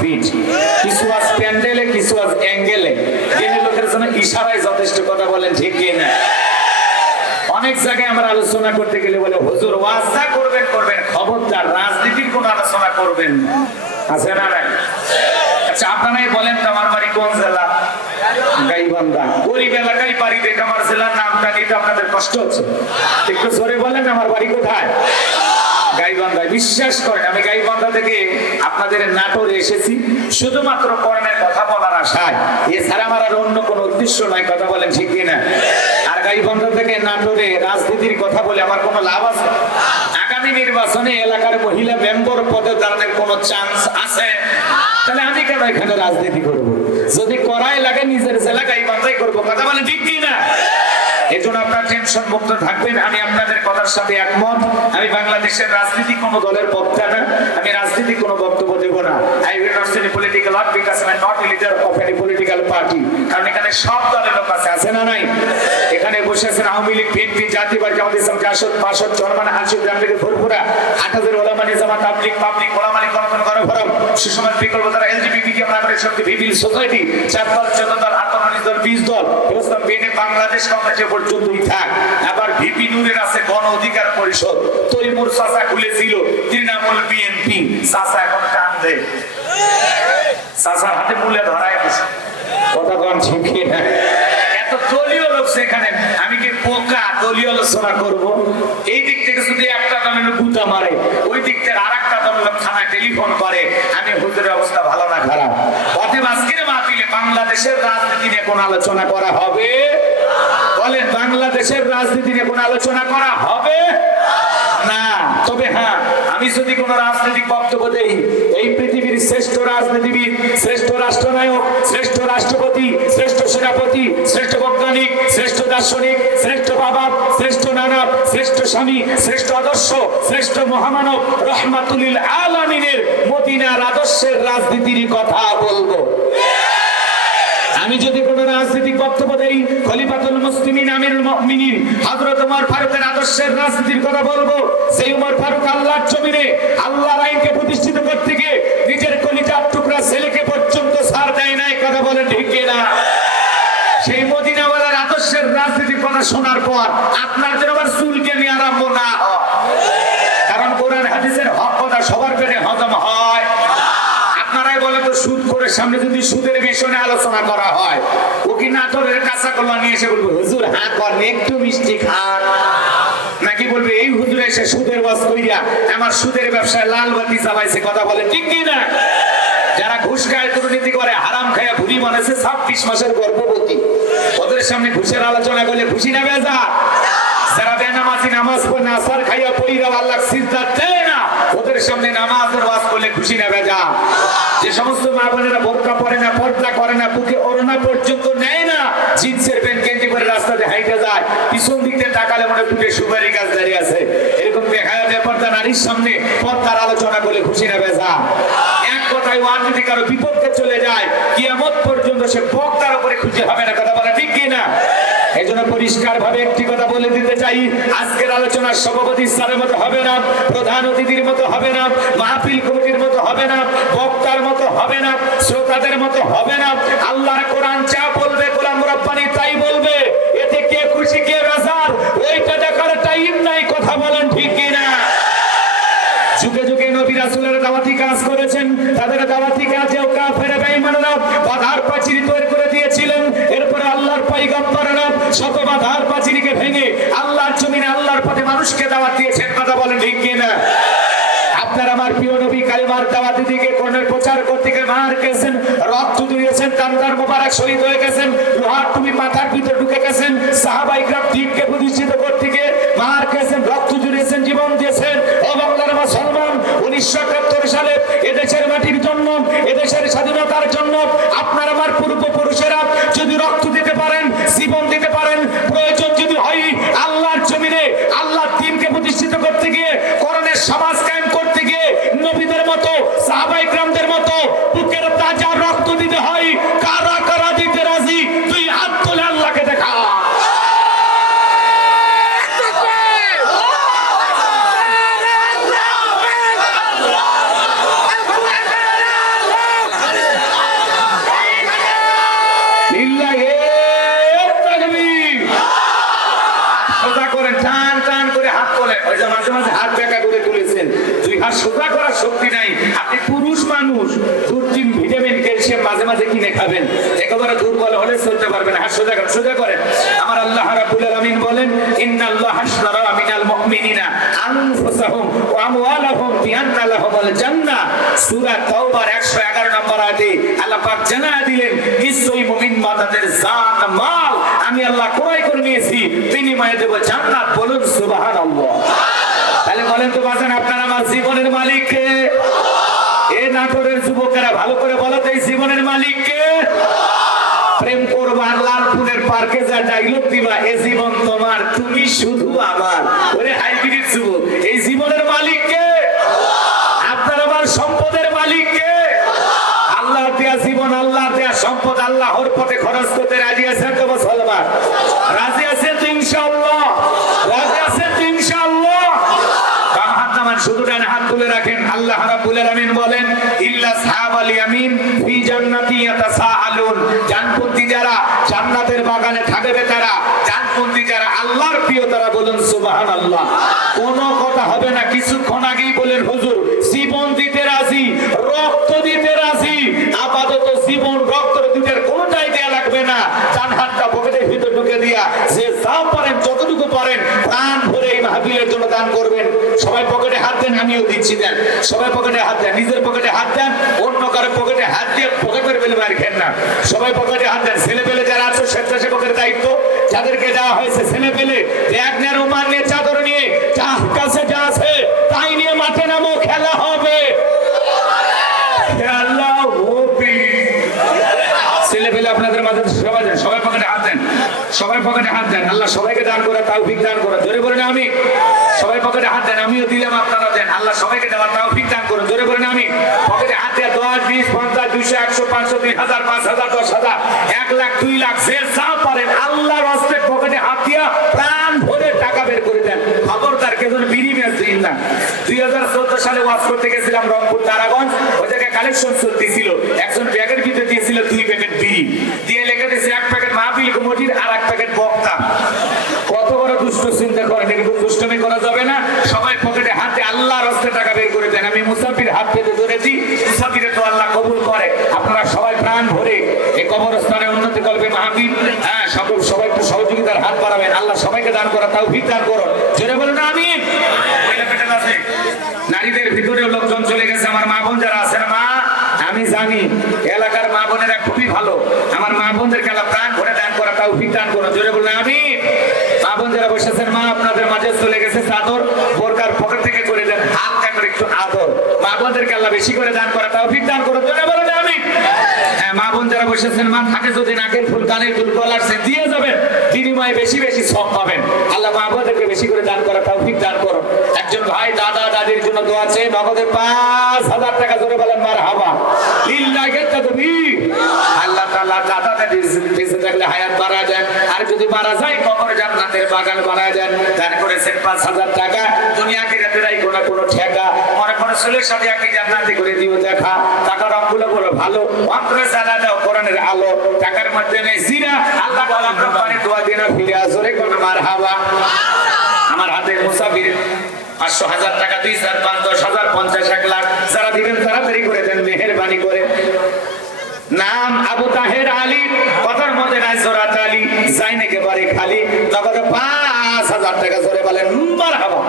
Fit, কিছু আজ প্যান্ডেলে, কিছু আজ অ্যাঙ্গেলে। তিনি লোকের জন্য ইশারায় যথেষ্ট কথা বলেন, ঠিক কি না? অনেক জায়গায় আমরা আলোচনা করতে গেলে বলে হুজুর ওয়াজ যা করবেন করবেন, খবরদার রাজনীতির কোন আলোচনা করবেন না। আছে না? আচ্ছা আপনারাই বলেন তো, আমার বাড়ি কোন জেলা? গাইবান্ধা। গরিব এলাকায় বাড়ি দেখে আমার জেলার নামটা নিতে আপনাদের কষ্ট হচ্ছে? একটু জোরে বলেন, আমার বাড়ি কোথায়? গাইবান্ধায়। বিশ্বাস করেন আমি গাইবান্ধা থেকে আপনাদের নাটোরে এসেছি শুধুমাত্র কোরআনের কথা বলার আশায়, এছাড়া আমার আর অন্য কোনো উদ্দেশ্য নাই। কথা বলেন ঠিক কিনা? আর গাইবান্ধা থেকে নাটোরে রাজনীতির কথা বলে আমার কোনো লাভ আছে? আগামী নির্বাচনে এলাকার মহিলা মেম্বার পদে দাঁড়ানোর কোনো চান্স আছে? তাহলে আমি কেন এখানে রাজনীতি করব? যদি করাই লাগে নিজের জেলা গাইবান্ধাই করবো। কথা বলেন ঠিক কিনা? এজন্য আপনারা টেনশন মুক্ত থাকবেন। আমি আপনাদের কথার সাথে একমত। আমি বাংলাদেশের রাজনীতি কোন দলের বক্তা না, আমি রাজনীতি কোনো বক্তব্য দেব না। I will not say political art because I am not a leader of any political party. কারণ এখানে সব দলের লোক আছে না নাই? এখানে বসে আছেন আওয়ামী লীগ, বিএনপি, জাতীয়বাদী, জামাত ইসলামী, জাসদ, পাসদ, চরমানা, হাসিব, জামলিগ, ফুরফুরা, 8000 ওলামা নিজামা, তাবলিগ, পাবলিক, ওলামা লীগ, গণফোরাম, সুষমার বিকল্প দ্বারা এলজিবিটি কে আমরা শক্তি ভিভিল সোসাইটি, 4 দল, 14 দল, 48 দল, 20 দল, ইসলাম বিএনপি, বাংলাদেশ কংগ্রেস পর্যন্তই থাক। আবার ভিপি নূরের আছে গণ অধিকার পরিষদ, তৈমুর চাচা খুলেছিল তৃণমূল বিএনপি। চাচা এখন কান্দে, চাচার হাতে মূলে ধরায় বসে। কথা কোন ঠিক না? এত দলীয় লোক সেখানে, আমি কি পোকা দলীয় আলোচনা করব? এই দিক থেকে যদি একটা দলের লোক গুতা মারে, ওই দিক থেকে আরেকটা দলের লোক থানায় টেলিফোন করে, আমি হুজুরের অবস্থা ভালো না খারাপ? অতএব আজকের মাহফিলে বাংলাদেশের রাজনীতি নিয়ে কোন আলোচনা করা হবে? বলেন, বাংলাদেশের রাজনীতি নিয়ে কোন আলোচনা করা হবে না। তবে হ্যাঁ, আমি যদি কোন রাজনৈতিক বক্তব্য দেই, এই পৃথিবীর শ্রেষ্ঠ রাজনীতিবিদ, শ্রেষ্ঠ রাষ্ট্রনায়ক, শ্রেষ্ঠ রাষ্ট্রপতি, শ্রেষ্ঠ সেনাপতি, শ্রেষ্ঠ বৈজ্ঞানিক, শ্রেষ্ঠ দার্শনিক, শ্রেষ্ঠ বাবা, শ্রেষ্ঠ নানা, শ্রেষ্ঠ স্বামী, শ্রেষ্ঠ আদর্শ, শ্রেষ্ঠ মহামানব রহমাতুল আলামিনের মদিনার আদর্শের রাজনীতির কথা বলবো। আমি যদি কোন রাজনৈতিক বক্তব্য দেই, খলিফাতুল মুসলিমিন আমিরুল মুমিনিন হযরত ওমর ফারুকের আদর্শের রাজনীতির কথা বলবো। সেই ওমর ফারুক আল্লাহর জমিনে আল্লাহর আইনকে প্রতিষ্ঠিত করতে গিয়ে নিজের কলিজার টুকরা ছেলেকে পর্যন্ত ছাড় দেয় নাই। কথা বলেন ঠিক কিনা? সেই মদিনাওয়ালার আদর্শের রাজনীতির কথা শোনার পর আপনার যেন আবার চুলকে নিয়ে আরম্ভ না হয়। কারণ কোরআন হাদিসের হক কথা সবার পেটে হজম হয়। আপনারাই বলেন তো, সুদ করে সামনে যদি সুদের বিষয়ে আলোচনা করা হয়, ও কি নাটোরের কাঁচা কলা নিয়ে এসে বলবে হুজুর হ্যাঁ করেন একটু মিষ্টি খান, নাকি বলবে এই হুজুর এসে সুদের ওয়াজ কইরা আমার সুদের ব্যবসায় লাল বাতি জ্বালাইছে? কথা বলেন ঠিক কি না? যারা ঘুষ খায়, দুর্নীতি করে, হারাম খায় ভুড়ি বানাইছে 26 মাসের গর্ভবতী, ওদের সামনে ঘুষের আলোচনা করলে খুশি না বেজার? যারা বেনামাজি নামাজ পড়ে না, আসার খাইয়া পইরা আল্লাহর সিজদা দেয় না, ওদের সামনে নামাজের ওয়াজ করলে খুশি না বেজার? যে সমস্ত মা বোনেরা বোরকা পরে না, পর্দা করে না, বুকে ওড়না পর্যন্ত নেয় না, জিন্সের প্যান্ট গেঞ্জি পরে রাস্তাতে হাইটে যায়, পিছন দিক থেকে তাকালে মনে টুটে সুপারি গাছ দাঁড়িয়ে আছে, এরকম দেখায় বেপরদা নারীর সামনে পর্দার আলোচনা করলে খুশি না বেজার? এক কথায় ওয়াজ যদি কারো বিপক্ষে চলে যায়, কিয়ামত পর্যন্ত সে বক্তার উপরে খুশি হবে না। কথা বলা ঠিক কি না? এই জন্য পরিষ্কার ভাবে একটি কথা বলে দিতে চাই, আজকের আলোচনার সভাপতি স্যারের মতো হবে না, প্রধান অতিথির মতো হবে না, মাহফিল কমিটির মতো হবে না, বক্তার মতো হবে না, শ্রোতাদের মতো হবে না। আল্লাহর কোরআন যা বলবে, গোলাম রব্বানি তাই বলবে। এতে কে খুশি কে বেজার ওইটা দেখার টাইম নাই। কথা বলেন ঠিক কি না? যুগে যুগে নবী রাসূলের দাওয়াতি কাজ করেছেন, তাদের দাওয়াতি কাজেও কাফের বেঈমানরা বাধার প্রাচীর তৈরি করে দিয়েছিলেন। এরপরে আল্লাহর পয়গম্বররা শত বাধার প্রাচীরকে ভেঙে আল্লাহর জমিনে আল্লাহর পথে মানুষকে দাওয়াত দিয়েছেন। কথা বলেন ঠিক কি না? আপনার আমার প্রিয় নবী কালিমার দাওয়াত দিকে কোরআনের প্রচার করতে গিয়ে মার খেয়েছেন, রক্ত দিয়েছেন, কান্দার মোবারক শহীদ হয়ে গেছেন, লোহার তুমি মাথার ভিতরে ঢুকে গেছেন, সাহাবায়ে কিরাম দ্বীপকে প্রতিষ্ঠিত করতে গিয়ে মার খেয়েছেন, রক্ত দিয়েছেন, জীবন দিয়েছেন। ও বাংলার মুসলমান, 1971 সালে এদেশের মাটির জন্য, এদেশের স্বাধীনতার জন্য আপনার আমার পূর্বপুরুষেরা যদি রক্ত দিতে পারেন, জীবন দিতে পারেন, প্রয়োজন যদি হয় আল্লাহর জমিনে আল্লাহর দ্বীনকে প্রতিষ্ঠিত করতে গিয়ে, কোরআনের সমাজ কায়েম করতে গিয়ে নবীদের মতো, সাহাবায়ে কিরামদের মতো বুকের তাজা রক্ত দিতে হয়। কারা কারা দিতে রাজি? তুই হাত তুলে আল্লাহকে দেখা। মানুষ দুর্চিন ভিটামিন ক্যালসিয়াম মাঝে মাঝে কিনে খাবেন, একেবারে দুর্বল হলে চলতে পারবেন। হাত সোজা করেন, সোজা করেন। আমার আল্লাহ রাব্বুল আলামিন বলেন, ইন্নাল্লাহা আশতারা মিনাল মুমিনিনা আনফুসাহুম ওয়া আমওয়ালাহুম বিআন্না লাহুমুল জান্নাহ। সূরা তাওবার 111 নম্বর আয়াতে আল্লাহ পাক জানায় দিলেন, নিশ্চয়ই মুমিন বান্দাদের জান মাল আমি আল্লাহ ক্রয় করে নিয়েছি, বিনিময়ে দেব জান্নাত। বলুন সুবহানাল্লাহ। তাহলে বলেন তো বাজান, আপনার আমার জীবনের মালিক কে? এ নাটোরের যুবকেরা ভালো করে বলো তো, এই জীবনের মালিক কে? প্রেম করবা, লালপুরের পার্কে যা ডায়লগ দিবা, এ জীবন তোমার, তুমি শুধু আমার। ওরে হাইব্রিড যুবক, এই জীবনের মালিক কে? আপনার আমার সম্পদের মালিক কে? আল্লাহ দেয়া জীবন, আল্লাহ দেয়া সম্পদ আল্লাহর পথে খরচ করতে রাজি আছেন তো মুসলমান? রাজি আছেন তো ইনশাআল্লাহ? রাজি আছেন তো ইনশাআল্লাহ? বাম হাত নামান, শুধু ডান হাত তুলে রাখেন। আল্লাহ রাব্বুল আলামিন বলেন, ইল্লা সাহাবাল ইয়ামিন ফি জান্নাতি ইয়াতাসাআলুন। জান্নাতি যারা জান্নাতের বাগানে থাকবে তারা, জান্নাতি যারা আল্লাহর প্রিয় তারা। বলুন সুবহানাল্লাহ। কোনো কথা হবে না। কিছুক্ষণ আগেই বলেন হুজুর জীবন দিতে রাজি, রক্ত দিতে রাজি। আপাতত জীবন রক্ত দুটের কোনটাই দেয়া লাগবে না। ডান হাতটা পকেটের ভিতর ঢুকে দিয়া যে যা পারেন যতটুকু পারেন প্রাণ ভরে এই মাহফিলের জন্য দান করবেন। সবাই পকেটে হাত দেন, আমিও দিচ্ছি। দেন সবাই পকেটে হাত দেন, নিজের পকেটে হাত দেন, অন্য কারো পকেটে হাত দিয়ে পকেটের বেলে মার খেন না। সবাই পকেটে হাত দেন। ছেলে পেলে যারা আছে স্বেচ্ছাসেবকের দায়িত্ব যাদেরকে দেওয়া হয়েছে, ছেলে পেলে ব্যাগ নিয়ে, রুমাল নিয়ে, চাদর নিয়ে, যার কাছে যা আছে তাই নিয়ে মাঠে নামো, খেলা হবে। খেলা হবে। ছেলে পেলে আপনাদের মাঝে সবাই দেন, সবাই পকেটে হাত দেন, সবাই পকেটে হাত দেন। আল্লাহ সবাইকে দান করে তৌফিক দান করে। জোরে বলেন আমি। সবাই পকেটে হাত দেন, আমিও দিলাম, আপনারা দেন। আল্লাহ সবাইকে দেওয়ার তৌফিক দান করুন। জোরে বলেন আমি। পকেটে হাত দেয়া 10, 20, 50, 200, 100, 500, 3000, 5000, 10000, 1 লাখ, 2 লাখ, যে যা পারেন আল্লাহর রাস্তে পকেটে হাত দিয়া প্রাণ ভরে টাকা বের করে দেন। খবরদার কেউ যেন বিড়ি বেচ দিন না। 2014 সালে ওয়াজ করতে গেছিলাম রংপুর তারাগঞ্জ। ওই জায়গায় কালেকশন চলতেছিল। একজন ব্যাগের ভিতরে দিয়েছিল 2 প্যাকেট বিড়ি, দিয়ে লেখা দিয়েছে 1 প্যাকেট মাহফিল কমিটির আর 1 প্যাকেট বক্তা। কত বড় দুষ্ট চিন্তা করেন, কিন্তু দুষ্টমি করা যাবে না। সবাই পকেটে হাতে আল্লাহর রাস্তায় টাকা বের করে দেন। আমি মুসাফির হাত পেতে ধরেছি, মুসাফিরে তো আল্লাহ কবুল করে। আপনারা সবাই প্রাণ ভরে এই কবরস্থানে উন্নতি করবে মাহফিল। হ্যাঁ, সবাই একটু সহযোগিতার হাত বাড়াবেন। আল্লাহ সবাইকে দান করা তৌফিক দান করুন। জোরে বলুন আমিন। নারীদের ভিতরে লোকজন চলে গেছে। আমার মা বোন যারা আছেন, মা আমি জানি এলাকার মা বোনেরা খুবই ভালো। আমার মা বোনদেরকে আল্লাহ প্রাণ ভরে দান করা তৌফিক দান করুন। জোরে বলুন আমিন। মা বোন যারা বসেছেন, মা আপনাদের মাঝে চলে গেছে চাদর, বোরকার পকেট থেকে করে দেন, হালকা করে একটু আদর। মা বোনদেরকে আল্লাহ বেশি করে দান করা তৌফিক দান করুন। জোরে বলুন আমিন। হ্যাঁ, মা বোন যারা বসেছেন, মা থাকে যদি নাকের ফুল, কানের ফুল, গলার সেট দিয়ে যাবেন, বিনিময়ে বেশি বেশি সব পাবেন। আল্লাহ মা বোনদেরকে বেশি করে দান করা তৌফিক দান করুন। একজন ভাই দাদা দাদির জন্য দোয়া আছে, নগদে 5000 টাকা। জোরে বলেন মারহাবা। লিল্লাহি তাকবীর। আল্লাহ তাআলা দাদা দাদির বেঁচে থাকলে হায়াত বাড়ায় দেন, আর যদি মারা যায় কবর জান্নাতের বাগান বানায় দেন। দান করেছেন 5000 টাকা। দুনিয়া আখিরাতের এই কোনো ঠেকা মনে করে ছেলের সাথে একই জান্নাতে করে দিও দেখা। টাকার অঙ্গুলো বড় ভালো, অন্তরে জানা দাও কোরআনের আলো। টাকার মধ্যে নেই জিরা। আল্লাহ তাআলা আপনার দোয়া দিনা ফিরে আসরে কোন মারহাবা। আমার হাতে মুসাফির 500, 1000 টাকা, 2000, 5, 10,000, 50, 1 লাখ যারা দিবেন তাড়াতাড়ি করে দেন, মেহেরবানি করে। নাম আবু তাহের আলী, কথার মধ্যে নাই জোরাত আলী, যাইন একেবারে খালি। নগদে 5000 টাকা। জোরে বলেন মারহাবা।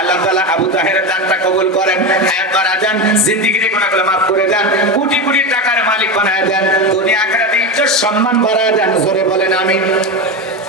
আল্লাহ তাআলা আবু তাহেরের দানটা কবুল করেন, হায়াত বাড়ায় দেন, জিন্দেগিতে গুনাহগুলো মাফ করে দেন, কোটি কোটি টাকার মালিক বানায় দেন, দুনিয়া আখিরাতে ইজ্জত সম্মান বাড়ায় দেন। জোরে বলেন আমিন।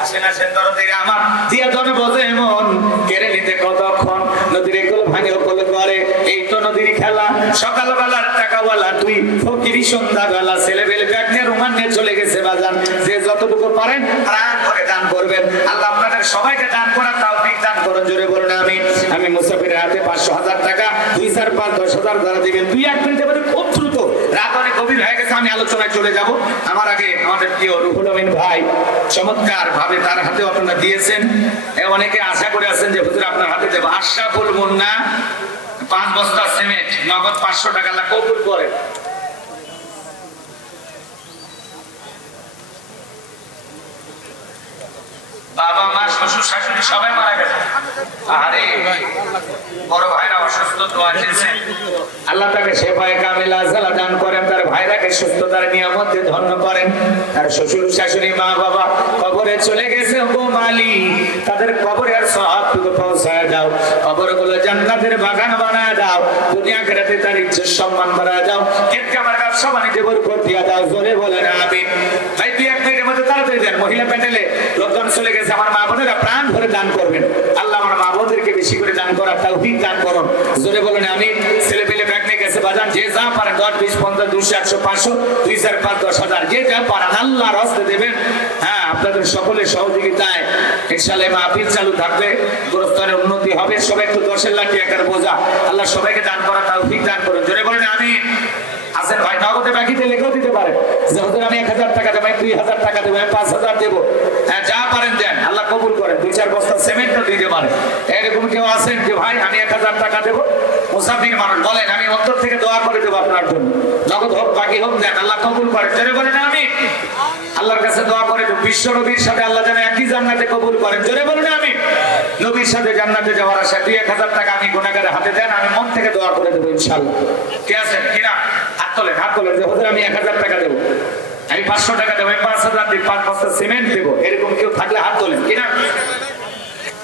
আসেন আসেন দরদিরা আমার, দিয়া ধনে বোঝে মন, কেড়ে নিতে কতক্ষণ, নদীর কোল ভাঙে কোল করে, এই তো নদীর খেলা। সকালবেলার টাকাওয়ালা তুই, ফকিরি সন্ধ্যাবেলা, ছেলে বেলে ব্যাগ নিয়ে, রুমাল নিয়ে চলে গেছে বাজান। যে যতটুকু পারেন প্রাণ করে দান করবেন। আল্লাহ আপনাদের সবাইকে দান করার তৌফিক দান করুন। জোরে বলুন আমিন। আমি মুসাফিরের হাতে 500, 1000 টাকা, 2, 4, 5, 10,000 যারা দিবেন, 2-1 মিনিটে বলেন খুব দ্রুত। রাত অনেক গভীর হয়ে গেছে, আমি আলোচনায় চলে যাব। আমার আগে আমাদের প্রিয় রুহুল আমিন ভাই চমৎকার ভাবে তার হাতে আপনারা দিয়েছেন। অনেকে আশা করে আছেন যে হুজুর আপনার হাতে দেব। আশরাফুল মুন্না 5 বস্তা সিমেন্ট, নগদ 500 টাকা আল্লাহ কবুল করে। বাবা মা শ্বশুর শাশুড়ি সবাই মারা গেছে। আরে বড় ভাইরা অসুস্থ, দোয়া চেয়েছেন আল্লাহ তাকে শেফায়ে কামিলা আজলা দান করেন, তার ভাইরাকে সুস্থতার নিয়ামত দিয়ে ধন্য করেন। তার শ্বশুর শাশুড়ি মা বাবা কবরে চলে গেছে, গো মালিক তাদের কবরে আর সওয়াবটুকু পৌঁছায় দাও, কবরগুলো জান্নাতের বাগান বানায় দাও, দুনিয়া আখিরাতে তার ইজ্জত সম্মান বাড়ায় দাও, কিন্তু আমার ব্যবসা বাণিজ্যে বরকত দিয়ে দাও। জোরে বলেন আমিন। ভাই দুই এক মিনিটের মধ্যে তাড়াতাড়ি দেন, মহিলা প্যান্ডেলে লোকজন চলে গেছে। আমার মা বোনেরা প্রাণ ভরে দান করবেন, আল্লাহ আমার মা বোনদেরকে বেশি করে দান করার তৌফিক দান করুন। জোরে বলেন আমিন। ছেলে পেলে ব্যাগ নিয়ে গেছে বাজান, যে যা পারেন 10 20 50 200 100 500 2 4 5 10,000 যে যা পারেন আল্লাহর রাস্তায় দেবেন। হ্যাঁ, আপনাদের সকলের সহযোগিতায় ইনশাআল্লাহ মাহফিল চালু থাকবে, গোরস্থানের উন্নতি হবে। সবাই একটু 10 লাখ টাকার বোঝা আল্লাহ সবাইকে দান করার তৌফিক দান করুন। জোরে বলেন আমিন। আসেন ভাই, নগদে বাকিতে লিখেও দিতে পারেন যে হুজুর আমি 1000 টাকা দেব, 2000 টাকা দেব, 5000 দেব। হ্যাঁ, যা পারেন দেন, আল্লাহ কবুল করেন। 2-4 বস্তা সিমেন্টও দিতে পারেন। এরকম কেউ আছেন যে ভাই আমি 1000 টাকা দেব? মুসাফির মানুষ বলেন আমি অন্তর থেকে দোয়া করে দেব আপনার জন্য, নগদ হোক বাকি হোক দেন, আল্লাহ কবুল করেন। জোরে বলেন আমিন। আল্লাহর কাছে দোয়া করে দেব বিশ্ব নবীর সাথে আল্লাহ যেন একই জান্নাতে কবুল করেন। জোরে বলেন আমিন। নবীর সাথে জান্নাতে যাওয়ার আশা 2-1000 টাকা আমি গুনাহগারের হাতে দেন, আমি মন থেকে দোয়া করে দেব ইনশাআল্লাহ। কে আছেন কিনা? হাত তোলেন যে হুজুর আমি 1000 টাকা দেব, আমি 500 টাকা দেব, আমি 5000 দেব, 5 বস্তা সিমেন্ট দেব। এরকম কেউ থাকলে হাত তোলেন কিনা?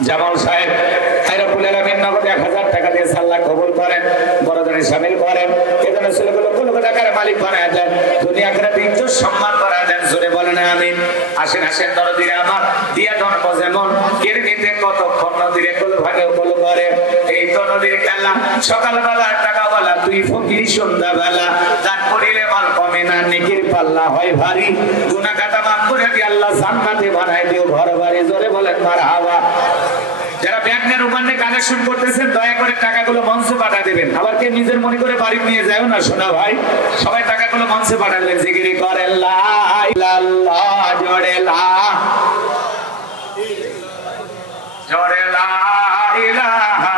জামাল সাহেব খায়রাতুল আলামিন নগদে 1000 টাকা দিয়ে আল্লাহ কবুল করেন, বড়জনে শামিল করেন। এজন্য ছেলেগুলো লক্ষ টাকার মালিক বানায় দেন, দুনিয়া আখিরাতে ইজ্জত সম্মান বাড়ায় দেন। জোরে বলেন আমিন। আসেন আসেন দরদিরে আমার, দিয়া ধর্ম যেমন কেড়ে নিতে কতক্ষণ নদীরে কোল ভাগে কোল করে। এই তো নদীর খেলা, সকালবেলা টাকাওয়ালা তুই ফকির সন্ধ্যাবেলা, দান করিলে মাল কমে না, নেকির পাল্লা হয় ভারী, গুনাহ খাতা মাফ করে দিয়ে আল্লাহ জান্নাতে বানায় দিও ঘর বাড়ি। জোরে বলেন মারহাবা। যারা ব্যাংকের উপান্নে কালেকশন করতেছেন দয়া করে টাকাগুলো মঞ্চে পাঠা দেবেন। আবার কে নিজের মনে করে বাড়ি নিয়ে যাও না, শোনা ভাই। সবাই টাকাগুলো মঞ্চে পাঠাবেন। জিকিরি করেন লা ইলাহা জোরে লা, জোরে লা ইলাহা,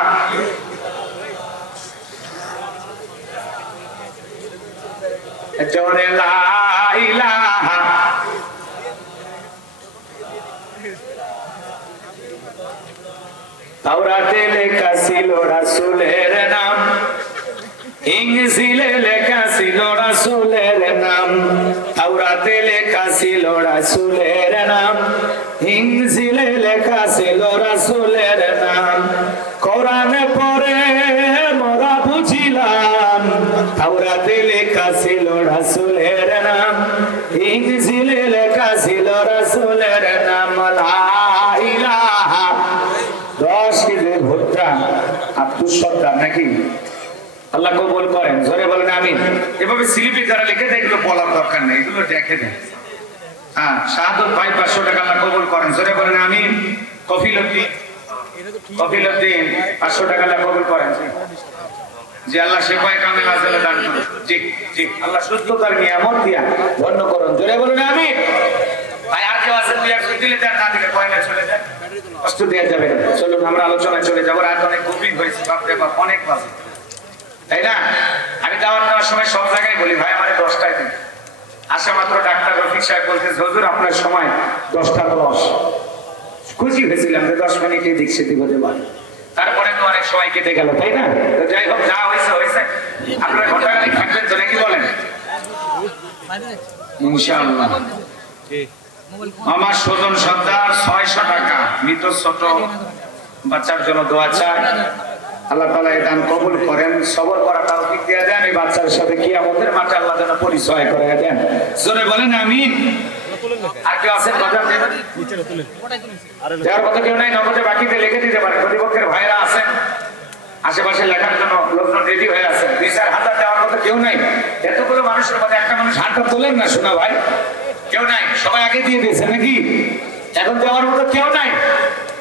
জোরে লা ইলাহা। তাওরাতে লেখা ছিল রাসূলের নাম, ইনজিলে লেখা ছিল রাসূলের নাম। তাওরাতে লেখা ছিল রাসূলের নাম, ইনজিলে লেখা ছিল রাসূলের নাম। কোরআনে পড়ে মোরা বুঝিলাম, তাওরাতে লেখা ছিল রাসূলের নাম, ইনজিলে লেখা ছিল রাসূলের নাম। লা ইলাহা। 10 কেজি ভুট্টা আত্মসত্তা নাকি? আল্লাহ কবুল করেন। জোরে বলেন আমিন। এভাবে স্লিপে যারা লিখে দেয় এগুলো বলার দরকার নেই, এগুলো দেখে দেন। হ্যাঁ, শাহাদত ভাই 500 টাকা আল্লাহ কবুল করেন। জোরে বলেন আমিন। কফিলউদ্দিন 500 টাকা আল্লাহ কবুল করেন। যে আল্লাহ শেফায়ে কামিলা আজলা দান করুন। জি জি, আল্লাহ সুস্থতার নিয়ামত দিয়া ধন্য করুন। জোরে বলেন আমিন। ভাই আর কেউ আছেন? 200 দিলে দেন, না দিলে কয়না চলে যায়, কষ্ট দেওয়া যাবে না। চলুন আমরা আলোচনায় চলে যাবো। রাত অনেক গভীর হয়েছে, বাপরে বাপ অনেক বাজে, তাই না? আমি দাওয়াত দেওয়ার সময় সব জায়গায় বলি ভাই আমার 10টায় দিন। আসা মাত্র ডাক্তার রফিক সাহেব বলতেছে হুজুর আপনার সময় 10টা 10। খুশি হয়েছিলাম যে 10 মিনিটে দিক সেদিক হতে পারে। তারপরে তো অনেক সময় কেটে গেল, তাই না? তো যাই হোক, যা হয়েছে হয়েছে। আপনারা ঘন্টাখানেক থাকবেন তো নাকি বলেন? ইনশাআল্লাহ। আমার স্বজন সর্দার 600 টাকা মৃত ছোট বাচ্চার জন্য দোয়া চায়। আল্লাহ তাআলা এই দান কবুল করেন, সবর করা তৌফিক দিয়ে দেন। এই বাচ্চার সাথে কিয়ামতের মাঠে আল্লাহ যেন পরিচয় করে দেন। জোরে বলেন আমিন। আর কেউ আছেন বাজার দেবেন? দেওয়ার কথা কেউ নাই, নগদে বাকিতে লিখে দিতে পারেন। প্রতিপক্ষের ভাইরা আছেন আশেপাশে লেখার জন্য, লোকজন রেডি হয়ে আছেন। 2-4 হাজার দেওয়ার কথা কেউ নাই। এতগুলো মানুষের মধ্যে একটা মানুষ হাতটা তোলেন না, শোনা ভাই। কেউ নাই, সবাই আগে দিয়ে দিয়েছে নাকি? এখন দেওয়ার মতো কেউ নাই।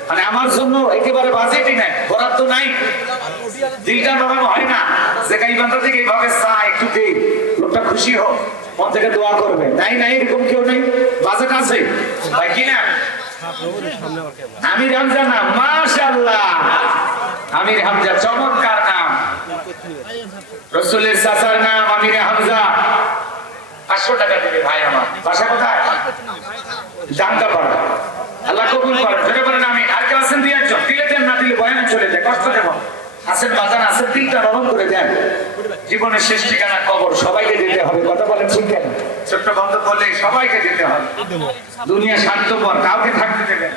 মানে আমার জন্য একেবারে বাজেটই নাই, বরাদ্দ নাই। দিলটা নরম হয় না যে গাইবান্ধা থেকে এইভাবে চা একটু দেই, লোকটা খুশি হোক, মন থেকে দোয়া করবে। নাই নাই, এরকম কেউ নেই। বাজেট আছে ভাই কিনা? আমির হামজা নাম, মাশাআল্লাহ। আমির হামজা চমৎকার নাম। রাসূলের চাচার নাম আমির হামজা। 500 টাকা দিবে ভাই আমার। বাসা কোথায়? জামদাপাড়া। আল্লাহ কবুল করেন। জোরে বলেন আমিন। আর কেউ আছেন? 2-1 জন দিলে দেন না দিলে বয়ানে চলে যায়, কষ্ট দেব। আসেন বাজান, আসেন দিলটা নরম করে দেন। জীবনের শেষ ঠিকানা কবর, সবাইকে যেতে হবে, কথা বলেন ঠিক কেন? ছোট্ট বন্ধ করলে সবাইকে যেতে হবে। দুনিয়া স্বার্থপর, কাউকে থাকতে দেবেন।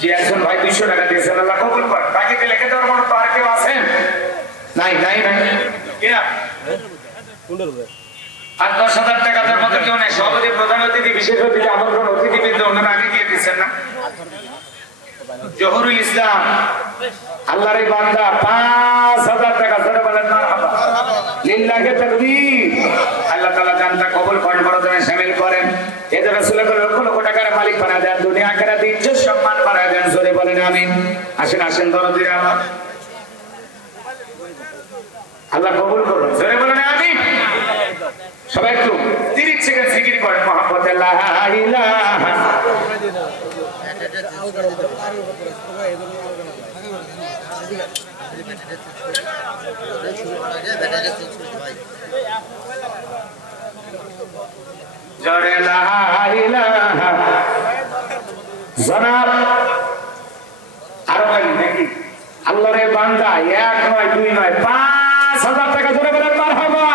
যে একজন ভাই 200 টাকা দিয়েছেন, আল্লাহ কবুল কর। বাকিতে লিখে দেওয়ার মতো আর কেউ আছেন? নাই নাই নাই কিনা? আর 10,000 টাকা তার মধ্যে কেউ নেই। সভাপতি, প্রধান অতিথি, বিশেষ অতিথি, আমন্ত্রণ অতিথিবৃন্দ ওনারা আগে দিয়ে দিচ্ছেন না? জহুরুল ইসলাম আল্লাহর এই বান্দা 5,000 টাকা ধরে বলেন মারহাবা লিল্লাহি তাকবীর। আল্লাহ তাআলা জানটা কবুল করেন, বড় ধরনের শামিল করেন। এতে রাসূলকে লক্ষ লক্ষ টাকার মালিক বানায় দেন, দুনিয়া আখিরাতে ইজ্জত সম্মান বাড়ায় দেন। জোরে বলেন আমিন। আসেন আসেন দরদিরা আমার, আল্লাহ কবুল করুন। জোরে বলেন আমিন। সবাই একটু 30 সেকেন্ড জিকির করেন মুহাব্বতে লা ইলাহা। জোরে লা ইলাহা। জনাব আরো বলি নাকি? আল্লাহর এই বান্দা 1 নয় 2 নয় 5,000 টাকা ধরে বলেন মারহাবা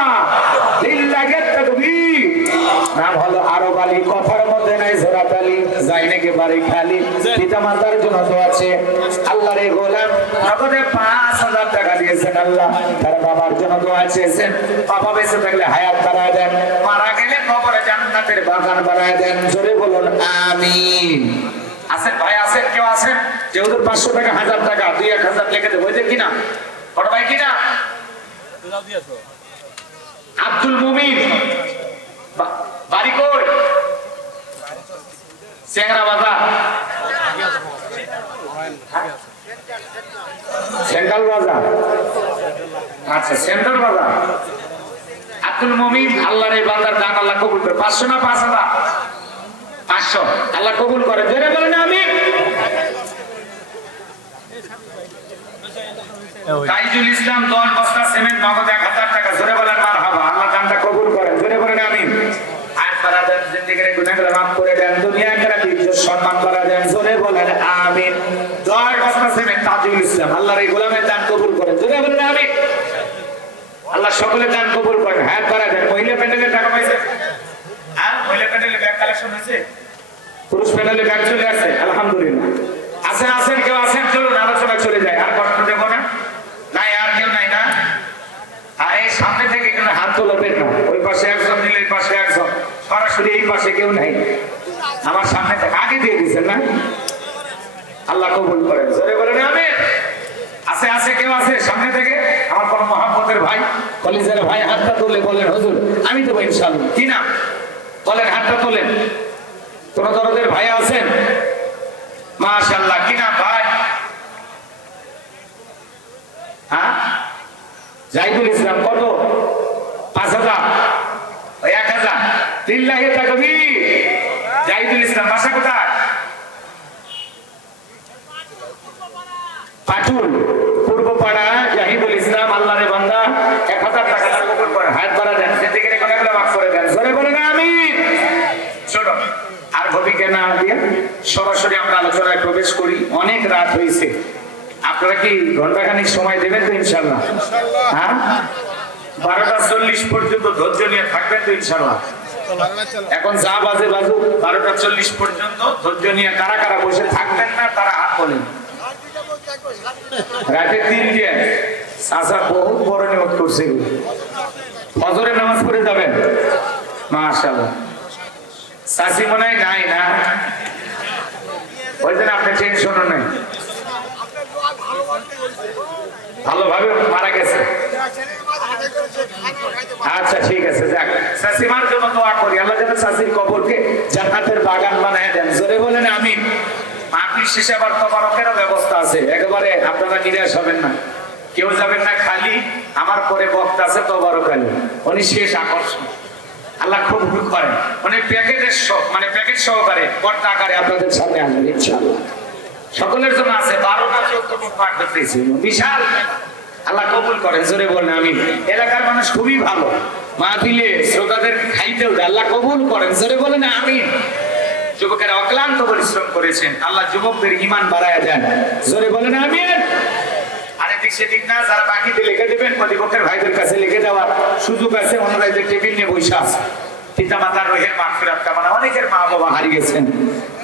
লিল্লাহি তাকবীর। নাম হলো আরব আলী, কথার মধ্যে নাই জোরাত আলী, যাই নাকি বাড়ি খালি। পিতা মাতার জন্য তো আছে। আল্লাহর এই গোলাম নগদে 5,000 টাকা দিয়েছেন আল্লাহ, তার বাবার জন্য দোয়া চেয়েছেন। বাবা বেঁচে থাকলে হায়াত বাড়ায় দেন, মারা গেলে কবরে জান্নাতের বাগান বানায় দেন। জোরে বলুন আমিন। আছেন ভাই, আছেন কেউ আছেন? যেহেতু 500 টাকা 1000 টাকা 2-1000 লিখে দেবো, ওই যে কিনা বড় ভাই কিনা? আব্দুল মুমিন বাড়ি কই? চেংরা বাজার, সেন্ট্রাল বাজার। আচ্ছা সেন্ট্রাল বাজার। আব্দুল মুমিন আল্লাহর এই বান্দার দান আল্লাহ কবুল করে। 500 না 5,000? 500 আল্লাহ কবুল করে। জোরে বলেন আমিন। কাইজুল ইসলাম 10 বস্তা সিমেন্ট নগদ 1,000 টাকা। জোরে বলেন মারহাবা। আল্লাহ দানটা কবুল করেন। জোরে বলেন আমিন। আজ সারা দেন, জিন্দেগির গুনাহগুলো মাফ করে দেন, দুনিয়া আখিরাতে ইজ্জত সম্মান বাড়ায় দেন। জোরে বলেন আমিন। 10 বস্তা সিমেন্ট তাজুল ইসলাম আল্লাহর এই গোলামের দান কবুল করেন। জোরে বলেন আমিন। আল্লাহ সকলের দান কবুল করেন, হায়াত বাড়ায় দেন। মহিলা প্যান্ডেলের টাকা পাইছে? হ্যাঁ, মহিলা প্যান্ডেলে ব্যাগ কালেকশন হয়েছে? পুরুষ প্যান্ডেলে ব্যাগ চলে আসছে? আলহামদুলিল্লাহ। আসেন আসেন কেউ আছেন? চলুন আলোচনা চলে যায়, আর কষ্ট দেবো না। নাই আর কেউ নাই না? আর এই সামনে থেকে কিন্তু হাত তোলাবেন না। ওই পাশে একজন দিলে এই পাশে একজন, সরাসরি এই পাশে কেউ নাই। আমার সামনে থেকে আগে দিয়ে দিচ্ছেন না? আল্লাহ কবুল করেন। জোরে বলেন আমিন। আছে আছে কেউ আছে সামনে থেকে? আমার কোন মহব্বতের ভাই, কলিজার ভাই হাতটা তুলে বলেন হুজুর আমি দেবো ইনশাআল্লাহ। কি না বলেন? হাতটা তোলেন। কোন দরদের ভাই আছেন? মাশাআল্লাহ। কি না ভাই? হ্যাঁ, জাহিদুল ইসলাম কত? 5,000? 1,000? লিল্লাহি তাকবীর। জাহিদুল ইসলাম বাসা কোথায়? পাটুল পূর্বপাড়া। জাহিদুল ইসলাম আল্লাহর বান্দা 1,000 টাকা কবুল করে, হাত বাড়া দেন, জিন্দেগির গুনাহগুলো মাফ করে দেন। জোরে বলেন আমিন। শোনো আর ভবিকে না দিয়ে সরাসরি আমরা আলোচনায় প্রবেশ করি। অনেক রাত হয়েছে, আপনারা কি ঘন্টাখানিক সময় দেবেন তো ইনশাআল্লাহ? হ্যাঁ, 12:40 পর্যন্ত ধৈর্য নিয়ে থাকবেন তো ইনশাআল্লাহ? এখন যা বাজে বাজু, 12:40 পর্যন্ত ধৈর্য নিয়ে কারা কারা বসে থাকবেন না তারা হাত বলেন। রাতে 3টে চাচা বহুত বড় নিয়ত করছে, ফজরের নামাজ পড়ে যাবেন। মাশাআল্লাহ। চাচি মনে হয় নাই না? ওই জন্য আপনি টেনশনও নেই, ভালোভাবে মারা গেছে। আচ্ছা ঠিক আছে, যাক চাচিমার জন্য দোয়া করি, আল্লাহ যেন চাচির কবরকে জান্নাতের বাগান বানায় দেন। জোরে বলেন আমিন। মাহফিল শেষে আবার তবারকেরও ব্যবস্থা আছে, একেবারে আপনারা নিরাশ হবেন না, কেউ যাবেন না খালি। আমার পরে বক্তা আছে তবারক আলী, উনি শেষ আকর্ষণ। আল্লাহ খুব ভুল করেন, উনি প্যাকেটের মানে প্যাকেট সহকারে বর্তা আকারে আপনাদের সামনে আসবেন ইনশাআল্লাহ। সকলের জন্য আছে 12টা 14 পাঠ করতেছি, বিশাল। আল্লাহ কবুল করেন। জোরে বলেন আমিন। এলাকার মানুষ খুবই ভালো, মাহফিলে শ্রোতাদের খাইতেও দেয়। আল্লাহ কবুল করেন। জোরে বলেন আমিন। যুবকেরা অক্লান্ত পরিশ্রম করেছেন। আল্লাহ যুবকদের ঈমান বাড়ায়া দেন, জোরে বলেন আমিন। আরে দিক সেদিক না, যারা বাকিতে লিখে দেবেন, প্রতিপক্ষের ভাইদের কাছে লিখে দেওয়ার সুযোগ আছে। ওনারা যে টেবিল নিয়ে বসে আছে, পিতা মাতার রোহের মাগফিরাত কামনা। অনেকের মা বাবা হারিয়েছেন,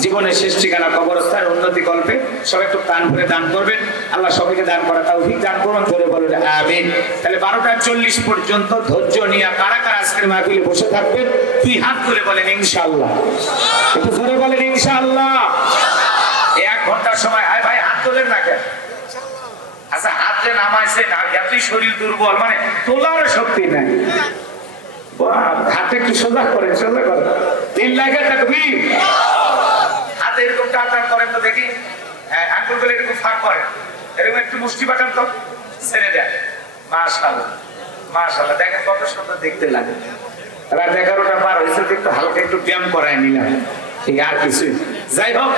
জীবনের শেষ ঠিকানা কবরস্থান, উন্নতি কল্পে সবাই একটু দান করে দান করবেন। আল্লাহ সবাইকে দান করা তৌফিক দান করুন, ধরে বলেন আমিন। তাহলে 12:40 পর্যন্ত ধৈর্য নিয়ে কারা কারা আজকের মাহফিলে বসে থাকবেন, তুই হাত তুলে বলেন ইনশাআল্লাহ। একটু ধরে বলেন ইনশাআল্লাহ। 1 ঘন্টার সময়। আয় ভাই হাত তোলেন না কেন? আচ্ছা হাত যে নামাইছে না, এতই শরীর দুর্বল, মানে তোলার শক্তি নাই। হাতে একটু সোজা করেন, সোজা করেন। 3 লাখের তাকবীর। হাতে এরকম টান করেন তো দেখি। হ্যাঁ, আঙ্গুলগুলো এরকম ফাঁক করেন, এরকম একটু মুষ্টি পাঠান তো, ছেড়ে দেন। মাশাআল্লাহ, মাশাআল্লাহ। দেখেন কত সুন্দর দেখতে লাগে। রাত 11টা পার হয়েছে, একটু হালকা একটু ব্যায়াম করায় নিলাম, ঠিক আর কিছুই। যাই হোক,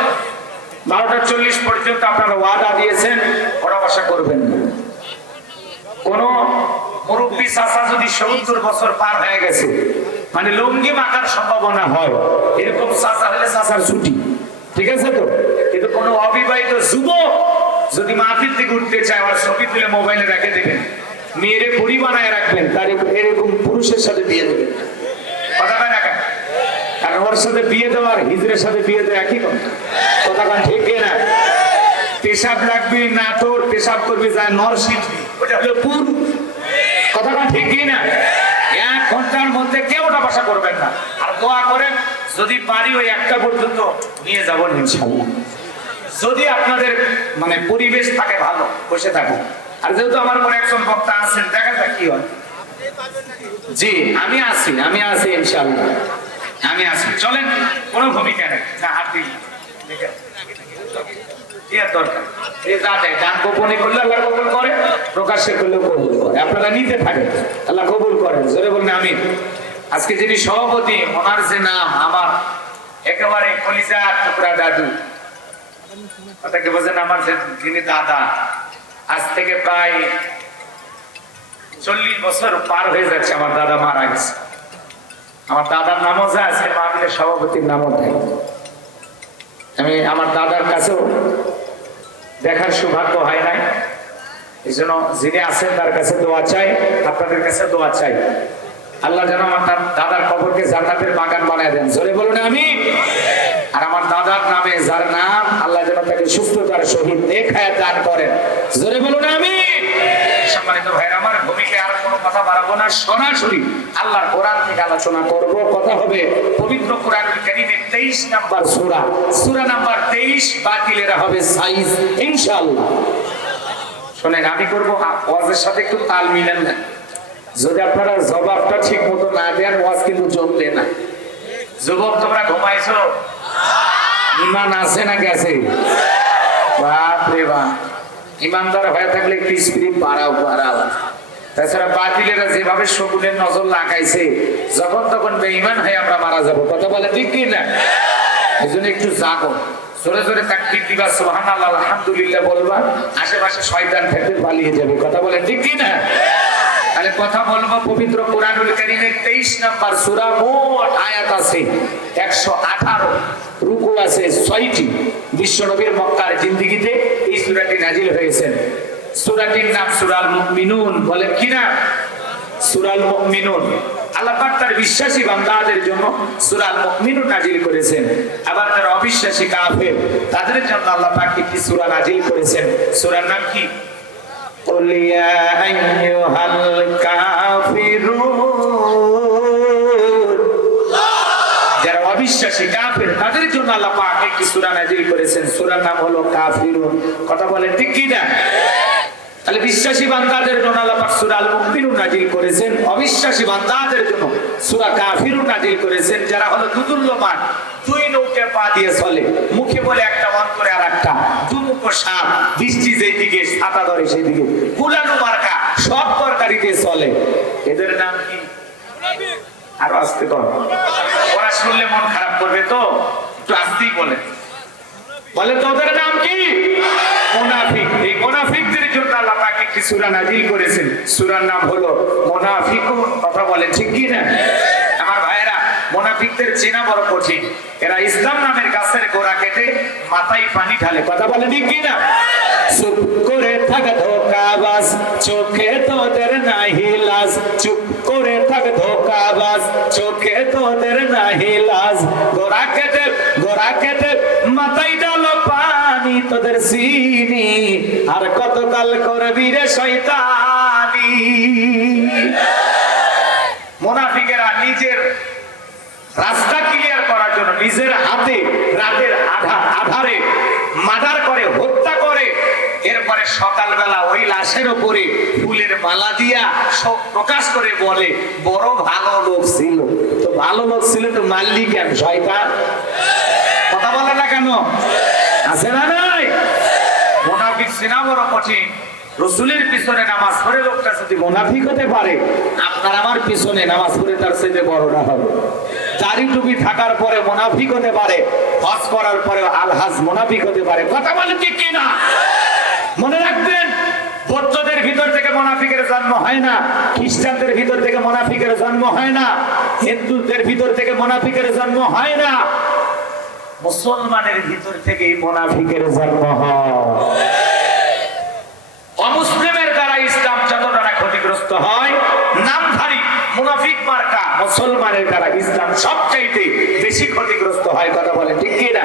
12:40 পর্যন্ত আপনারা ওয়াদা দিয়েছেন, পরামর্শ করবেন না। কোন মুরব্বী চাচা যদি 70 বছর পার হয়ে গেছে, মানে লুঙ্গি মাখার সম্ভাবনা হয়, এরকম চাচা হলে চাচার ছুটি, ঠিক আছে তো। কিন্তু কোন অবিবাহিত যুবক যদি মাটির দিকে উঠতে চায়, আর ছবি তুলে মোবাইলে রেখে দেবেন, মেয়েরে বুড়ি বানায় রাখবেন, তার এরকম পুরুষের সাথে বিয়ে দেবেন। কথা কয় না কেন? কারণ ওর সাথে বিয়ে দেওয়া আর হিজড়ের সাথে বিয়ে দেওয়া একই কথা। কথা কন ঠিক না? পেশাব লাগবে না, তোর পেশাব করবি যায় নরসিংদী, ওটা হলো পুরুষ। কথা কন ঠিক না? 1 ঘন্টার মধ্যে কেউ ওটা ভাষা করবেন না। আর দোয়া করেন, যদি পারি ওই 1টা পর্যন্ত নিয়ে যাবো ইনশাআল্লাহ। যদি আপনাদের মানে পরিবেশ থাকে ভালো, বসে থাকুন। আর যেহেতু আমার পরে একজন বক্তা আছেন, দেখা যাক কি হয়। জি আমি আছি ইনশাআল্লাহ, আমি আছি। চলেন, কোনো ভূমিকা নেই না, হাত দিই দরকার। দান গোপনে করলে আল্লাহ কবুল করে, প্রকাশ্যে করলেও কবুল করে। আপনারা নিতে থাকেন, আল্লাহ কবুল করেন, জোরে বলেন আমিন। আজকে যিনি সভাপতি, ওনার যে নাম আমার একেবারে কলিজার টুকরা দাদু, ওটাকে বোঝেন, আমার যিনি দাদা, আজ থেকে প্রায় 40 বছর পার হয়ে যাচ্ছে আমার দাদা মারা গেছে। আমার দাদার নামও যা আছে, মাহফিলের সভাপতির নামও তাই। আমি আমার দাদার কাছেও দেখার সৌভাগ্য হয় নাই, এই জন্য যিনি আছেন তার কাছে দোয়া চাই, আপনাদের কাছে দোয়া চাই। আল্লাহ যেন আমার দাদার কবরকে জান্নাতের বাগান বানায় দেন, জোরে বলুন আমিন। আর আমার দাদার নামে যার নাম, আল্লাহ যেন তাকে সুস্থতার সহিত নেখায়াত দান করেন, জোরে বলুন আমিন। সম্মানিত ভাইরা আমার, ভূমিকায় আর কোনো কথা বাড়াবো না, সরাসরি আল্লাহর কোরআন থেকে আলোচনা করব। কথা হবে পবিত্র কোরআনুল কারীমের 23 নম্বর সূরা, সূরা নাম্বার 23, বাতিলেরা হবে সাইজ ইনশাআল্লাহ। শুনেন, আমি করব ওয়াজের সাথে একটু তাল মিলান না। যদি আপনারা জবাবটা ঠিক মতো না দেন, ওয়াজ কিন্তু জমবে না। যুবক তোমরা ঘুমাইছো? ইমান আছে না গেছে? বাপ রে বাপ, ইমানদার হয়ে থাকলে একটু স্পিরিট বাড়াও। তাছাড়া বাতিলেরা যেভাবে শকুনের নজর লাগাইছে, যখন তখন বেঈমান হয়ে আমরা মারা যাবো। কথা বলে ঠিক কি না? এই জন্য একটু জাগো, জোরে জোরে তাকবীর দিবা, সুবহানাল্লাহ, আলহামদুলিল্লাহ বলবা, আশেপাশে শয়তান থেকে পালিয়ে যাবে। কথা বলে ঠিক কি না? তাহলে কথা বলবো পবিত্র কোরআনুল কারীমের 23 নম্বর সূরা। মোট আয়াত আছে 118, রুকু আছে 6টি। বিশ্বনবীর মক্কার জিন্দেগিতে এই সূরাটি নাজিল হয়েছে। সূরাটির নাম সূরাল মুমিনুন। বলে কি না? সূরাল মুমিনুন। আল্লাহ পাক তার বিশ্বাসী বান্দাদের জন্য সূরাল মুমিনুন নাজিল করেছেন। আবার যারা অবিশ্বাসী কাফের, তাদের জন্য আল্লাহ পাক একটি সূরা নাজিল করেছেন। সূরার নাম কি? قل يا أيها الكافرون। যারা অবিশ্বাসী কাফের, তাদের জন্য আল্লাহ পাক একটি সূরা নাজিল করেছেন, সূরার নাম হলো কাফিরুন। কথা বলেন ঠিক কি না? তাহলে বিশ্বাসী বান্দাদের জন্য আল্লাহ পাক সূরা আল মুমিনুন নাজিল করেছেন, অবিশ্বাসী বান্দাদের জন্য সূরা কাফিরুন নাজিল করেছেন। যারা হলো দুদুল্যমান, 2 নৌকে পা দিয়ে চলে, মুখে বলে একটা, অন্তরে আর একটা, দুমুখ সাপ, বৃষ্টি যেদিকে ছাতা ধরে সেদিকে, কুলানো মার্কা, সব তরকারিতে চলে। এদের নাম কি? আরো আস্তে কর, ওরা শুনলে মন খারাপ করবে, তো একটু আস্তেই বলে তো। ওদের নাম কি? মুনাফিক। এই মুনাফিকদের জন্য আল্লাহ পাক একটি সূরা নাজিল করেছেন, সূরার নাম হলো মুনাফিকুন। কথা বলে ঠিক কি না? আমার ভাইয়েরা, মুনাফিকদের চেনা বড় কঠিন। এরা ইসলাম নামের গাছের গোড়া কেটে মাথায় পানি ঢালে। কথা বলে ঠিক কিনা? চুপ করে থাক ধোঁকাবাজ, চোখে তোদের নাহি লাজ। চুপ করে থাক ধোঁকাবাজ, চোখে তোদের নাহি লাজ। গোড়া কেটে মাথায় ডালো পানি, তোদের চিনি আর কতকাল করবি রে শয়তানি। মুনাফিকেরা নিজের রাস্তা ক্লিয়ার করার জন্য নিজের হাতে রাতের আধারে মার্ডার করে, হত্যা করে, এরপরে সকালবেলা ওই লাশের উপরে ফুলের মালা দিয়া সব প্রকাশ করে বলে বড় ভালো লোক ছিল। তো ভালো লোক ছিল তো মারলি কেন শয়তান? কথা বলে না কেন? আছে না নাই? মুনাফিক চেনা বড় কঠিন। রসুলের পিছনে নামাজ পড়ে লোকটা যদি মুনাফিক হতে পারে, আপনার আমার পিছনে নামাজ পড়ে তার চেয়ে বড়টা হবে। দাড়ি টুপি থাকার পরে মুনাফিক হতে পারে, হজ করার পরে আলহাজ মুনাফিক হতে পারে। কথা বলে ঠিক কিনা? মনে রাখবেন, বৌদ্ধদের ভিতর থেকে মুনাফিকের জন্ম হয় না, খ্রিস্টানদের ভিতর থেকে মুনাফিকের জন্ম হয় না, হিন্দুদের ভিতর থেকে মুনাফিকের জন্ম হয় না, মুসলমানের ভিতর থেকেই মুনাফিকের জন্ম হয়। অমুসলিমের দ্বারা ইসলাম যতটা না ক্ষতিগ্রস্ত হয়, নামধারী মুনাফিক মার্কা মুসলমানের দ্বারা ইসলাম সবচাইতে বেশি ক্ষতিগ্রস্ত হয়। কথা বলে ঠিক কিনা?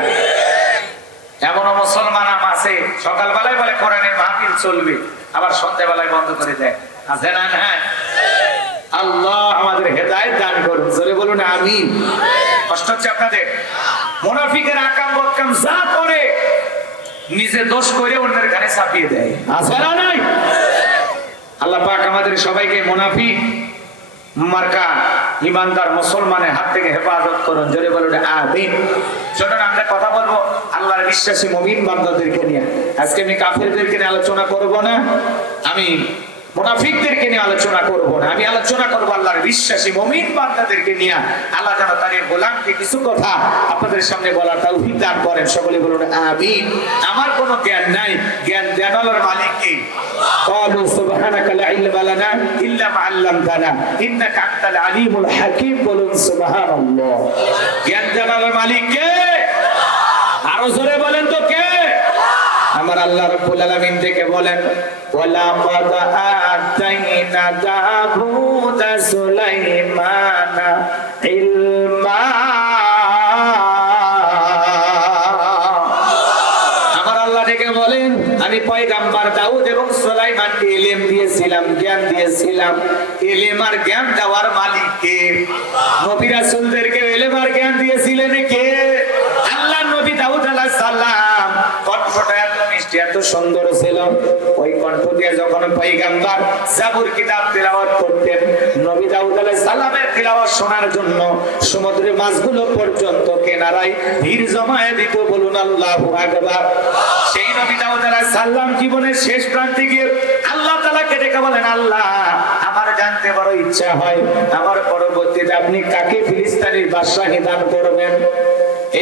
এমন মুসলমান আছে সকালবেলায় বলে কোরআনের মাহফিল চলবে, আবার সন্ধ্যাবেলায় বন্ধ করে দেয়। আছে না? হ্যাঁ, আল্লাহ আমাদের হেদায়েত দান করুন। জোরে বলুন আমিন। কষ্ট হচ্ছে আপনাদের? মুনাফিকের আকাম বদকাম যা করে নিজে দোষ করে অন্যের ঘাড়ে চাপিয়ে দেয়। আছে না নাই? আল্লাহ পাক আমাদের সবাইকে মুনাফিক মার্কা ইমানদার মুসলমানের হাত থেকে হেফাজত করুন। জোরে বলুন আমিন। চলুন আমরা কথা বলবো আল্লাহর বিশ্বাসী মুমিন বান্দাদেরকে নিয়ে। আজকে আমি কাফেরদেরকে নিয়ে আলোচনা করব না, আমি মুনাফিকদেরকে নিয়ে আলোচনা করব না, আমি আলোচনা করব আল্লাহর বিশ্বাসী মুমিন বান্দাদেরকে নিয়ে। আল্লাহ যেন তার গোলামকে কিছু কথা আপনাদের সামনে বলার তৌফিক দান করেন। সকলে বলুন আমিন। আমার কোনো জ্ঞান নাই, জ্ঞান দেন আল্লাহর মালিককে। ক্বালু সুবহানাকা লা ইলমা লানা ইল্লা মা আল্লামতানা ইন্নাকা আনতাল আলিমুল হাকীম। বলুন সুবহানাল্লাহ। জ্ঞান দেন আল্লাহর মালিককে। আরো জোরে বলেন তো কে? আমার আল্লাহ রাব্বুল আলামিন থেকে বলেন, ওয়ালাকাদ আতাইনা দাউদা সুলাইমানা ইলমা। আমার আল্লাহ থেকে বলেন, আমি পয়গম্বর দাউদ এবং সুলাইমানকে ইলম দিয়েছিলাম, জ্ঞান দিয়েছিলাম। ইলম আর জ্ঞান দেওয়ার মালিক কে? নবী রাসূলদেরকে ইলম আর জ্ঞান দিয়েছিলেন কে? আল্লাহ। নবী দাউদ আলাইহিস সালাম কণ্ঠটা এত মিষ্টি, এত সুন্দর ছিল, ওই কণ্ঠ দিয়ে যখন পয়গম্বর জাবুর কিতাব তেলাওয়াত করতেন, নবী দাউদ আলাইহিস সালামের তেলাওয়াত শোনার জন্য সমুদ্রের মাছগুলো পর্যন্ত কিনারায় ভিড় জমায়ে দিত। বলুন আল্লাহু আকবার। সেই নবী দাউদ আলাইহিস সালাম জীবনের শেষ প্রান্তে গিয়ে আল্লাহ তাআলাকে ডেকে বলেন, আল্লাহ আমার জানতে বড় ইচ্ছা হয়, আমার পরবর্তীতে আপনি কাকে ফিলিস্তিনের বাদশাহী দান করবেন।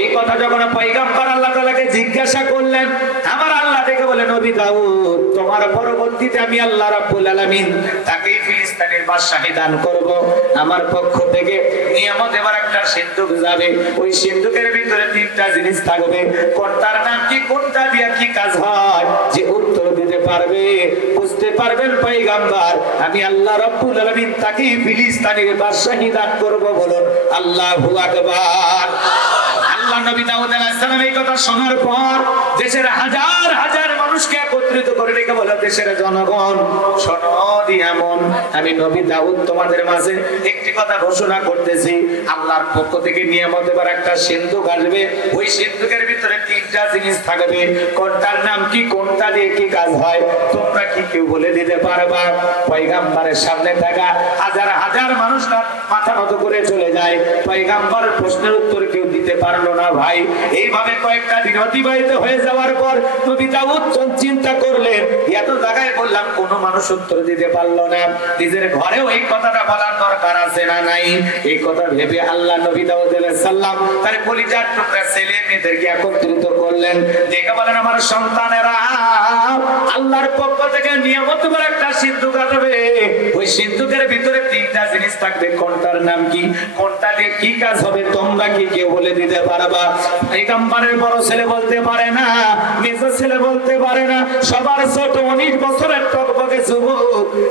এই কথা যখন পয়গম্বর আল্লাহ তাআলাকে জিজ্ঞাসা করলেন, আমার আল্লাহ দেখে বলে, নবী দাউদ তোমার পরবর্তীতে আমি আল্লাহ রাব্বুল আলামিন তাকেই ফিলিস্তিনের বাদশাহী দান করব। আমার পক্ষ থেকে নিয়ামত এবার একটা সিন্ধুক যাবে, ওই সিন্ধুকের ভিতরে তিনটা জিনিস থাকবে। কোনটার নাম কি, কোনটা দিয়া কি কাজ হয়, যে উত্তর দিতে পারবে, বুঝতে পারবেন পয়গম্বর আমি আল্লাহ রাব্বুল আলামিন তাকেই ফিলিস্তিনের বাদশাহী দান করব। বলুন আল্লাহু আকবার। আল্লাহ নবী দাউদ আলাইহিস সালাম এই কথা শোনার পর দেশের হাজার হাজার মানুষকে একত্রিত করে রেখে বলে, দেশের জনগণ শোনো দিয়ামন, আমি নবী দাউদ তোমাদের মাঝে একটি কথা ঘোষণা করতেছি। আল্লাহর পক্ষ থেকে নিয়ামত এবার একটা সিন্ধুক আসবে, ওই সিন্ধুকের ভিতরে তিনটা জিনিস থাকবে। কোনটার নাম কি, কোনটা দিয়ে কি কাজ হয়, তোমরা কি কেউ বলে দিতে পারবা? পয়গম্বরের সামনে থাকা হাজার হাজার মানুষ মাথা নত করে চলে যায়। পয়গম্বরের প্রশ্নের উত্তর কেউ দিতে পারলো না। ভাই, এইভাবে কয়েকটা দিন অতিবাহিত হয়ে যাওয়ার পর নবী দাউদ চিন্তা করলেন, এত জায়গায় বললাম কোনো মানুষ উত্তর দিতে পারলো না, নিজের ঘরেও এই কথাটা বলার দরকার আছে না নাই? এই কথা ভেবে আল্লাহ নবী দাউদ আলাইহিস সালাম তার কলিজার টুকরা ছেলে মেয়েদেরকে একত্রিত করলেন। দেখে বলেন, আমার সন্তানেরা, আল্লাহর পক্ষ থেকে নিয়ামত বলে একটা সিন্ধুক আসবে, ওই সিন্ধুকের ভিতরে তিনটা জিনিস থাকবে। কোনটার নাম কি, কোনটা দিয়ে কি কাজ হবে তোমরা কি কেউ বলে দিতে পারবা? পয়গম্বরের বড় ছেলে বলতে পারে না, মেজো ছেলে বলতে পারে না, সবার ছোট 19 বছরের টকবকে যুবক,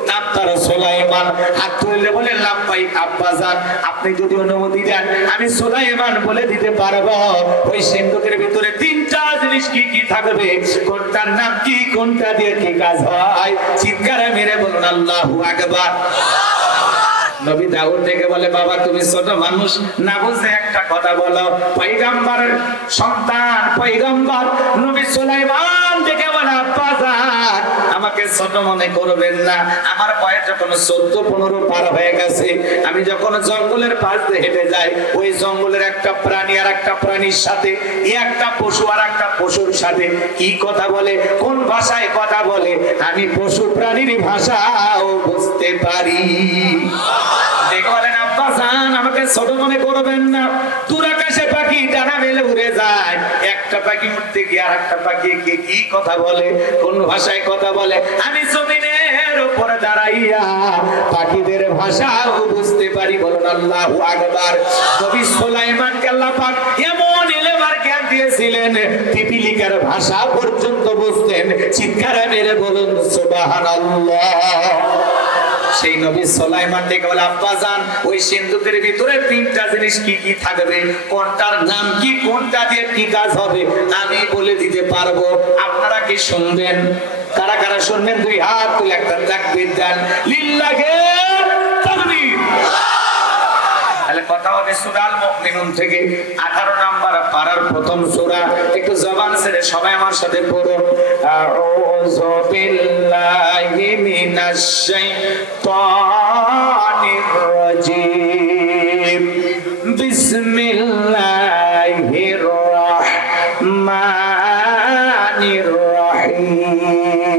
নাম তার সুলাইমান। হাত তুললে বলে লাব্বাইক আব্বাজান, আপনি যদি অনুমতি দেন আমি সুলাইমান বলে দিতে পারবো। ওই সিন্ধুকের ভিতরে 3টা জিনিস কি কি থাকবে, কোনটার নাম কি, কোনটা দিয়ে কি কাজ হয়, চিৎকারে মেরে বলুন আল্লাহু আকবার। নবী দাউদ থেকে বলে বাবা তুমি ছোট মানুষ, না বুঝে একটা কথা বলো। পয়গম্বরের সন্তান পয়গম্বর নবী সুলাইমান থেকে বলে আব্বাজান আমাকে ছোট মনে করবেন না, আমার বয়স যখন 14-15 পার হয়ে গেছে, আমি যখন জঙ্গলের পাশ দিয়ে হেঁটে যাই, ওই জঙ্গলের একটা প্রাণী আর একটা প্রাণীর সাথে, একটা পশু আর একটা পশুর সাথে কি কথা বলে, কোন ভাষায় কথা বলে, আমি পশু প্রাণীর ভাষাও বুঝতে পারি। বলেন আব্বাজান আমাকে ছোট মনে করবেন না, দূর আকাশে পাখি ডানা মেলে উড়ে যায়, একটা পাখি উঠতে গিয়ে আর একটা পাখি কি কথা বলে, কোন ভাষায় কথা বলে, আমি জমিনের উপরে দাঁড়াইয়া পাখিদের ভাষাও বুঝতে পারি। বলুন আল্লাহু আকবার। নবী সুলাইমানকে আল্লাহ পাক এমন ইলমের জ্ঞান দিয়েছিলেন, পিপিলিকার ভাষা পর্যন্ত বুঝতেন। চিৎকারে মেরে বলুন সুবহানাল্লাহ। সেই নবী সুলাইমান থেকে বলে আব্বাজান ওই সিন্ধুকের ভিতরে 3টা জিনিস কি কি থাকবে, কোনটার নাম কি, কোনটা দিয়ে কি কাজ হবে আমি বলে দিতে পারবো। আপনারা কি শুনবেন? কারা কারা শুনবেন? 2 হাত তুলে একটা তাকবীর দেন, লিল্লাহি তাকবীর। তাহলে কথা হবে সূরা আল মুমিনুন থেকে 18 নম্বর পারার প্রথম সূরা। একটু জবান ছেড়ে সবাই আমার সাথে পড়ুন, আউযু বিল্লাহি মিনাশ শাইতানির রাজীম, বিসমিল্লাহির রাহমানির রহিম।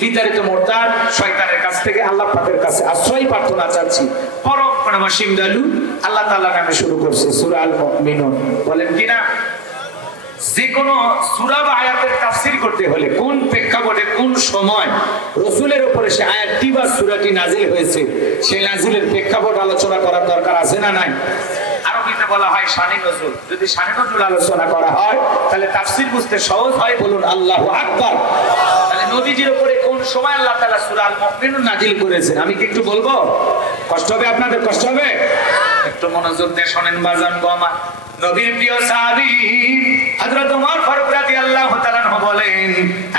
বিতাড়িত মোরতাদ শয়তানের কাছ থেকে আল্লাহ পাকের কাছে আশ্রয় প্রার্থনা চাচ্ছি। পরম ক্ষমাশীল দয়ালু আল্লাহ তাআলার নামে শুরু করছে সূরা আল মুমিনুন। বলেন কিনা যে কোনো সূরা বা আয়াতের তাফসীর করতে হলে কোন প্রেক্ষাপটে কোন সময় রাসূলের উপরে সে আয়াতটি বা সূরাটি নাজিল হয়েছে, সেই নাজিলের প্রেক্ষাপট আলোচনা করার দরকার আছে না নাই? আরবিতে বলা হয় শানে নজুল। যদি শানে নজুল আলোচনা করা হয় তাহলে তাফসীর বুঝতে সহজ হয়। বলুন আল্লাহু আকবার। তাহলে নবীজির উপরে কোন সময় আল্লাহ তাআলা সূরা আল মুমিনুন নাজিল করেছেন আমি কি একটু বলবো? কষ্ট হবে আপনাদের? কষ্ট হবে? একটু মনোযোগ দিয়ে শুনেন বাজান গো আমার। নবীর প্রিয় সাহাবী হযরত ওমর ফারুক রাদিয়াল্লাহু তাআলা বলেন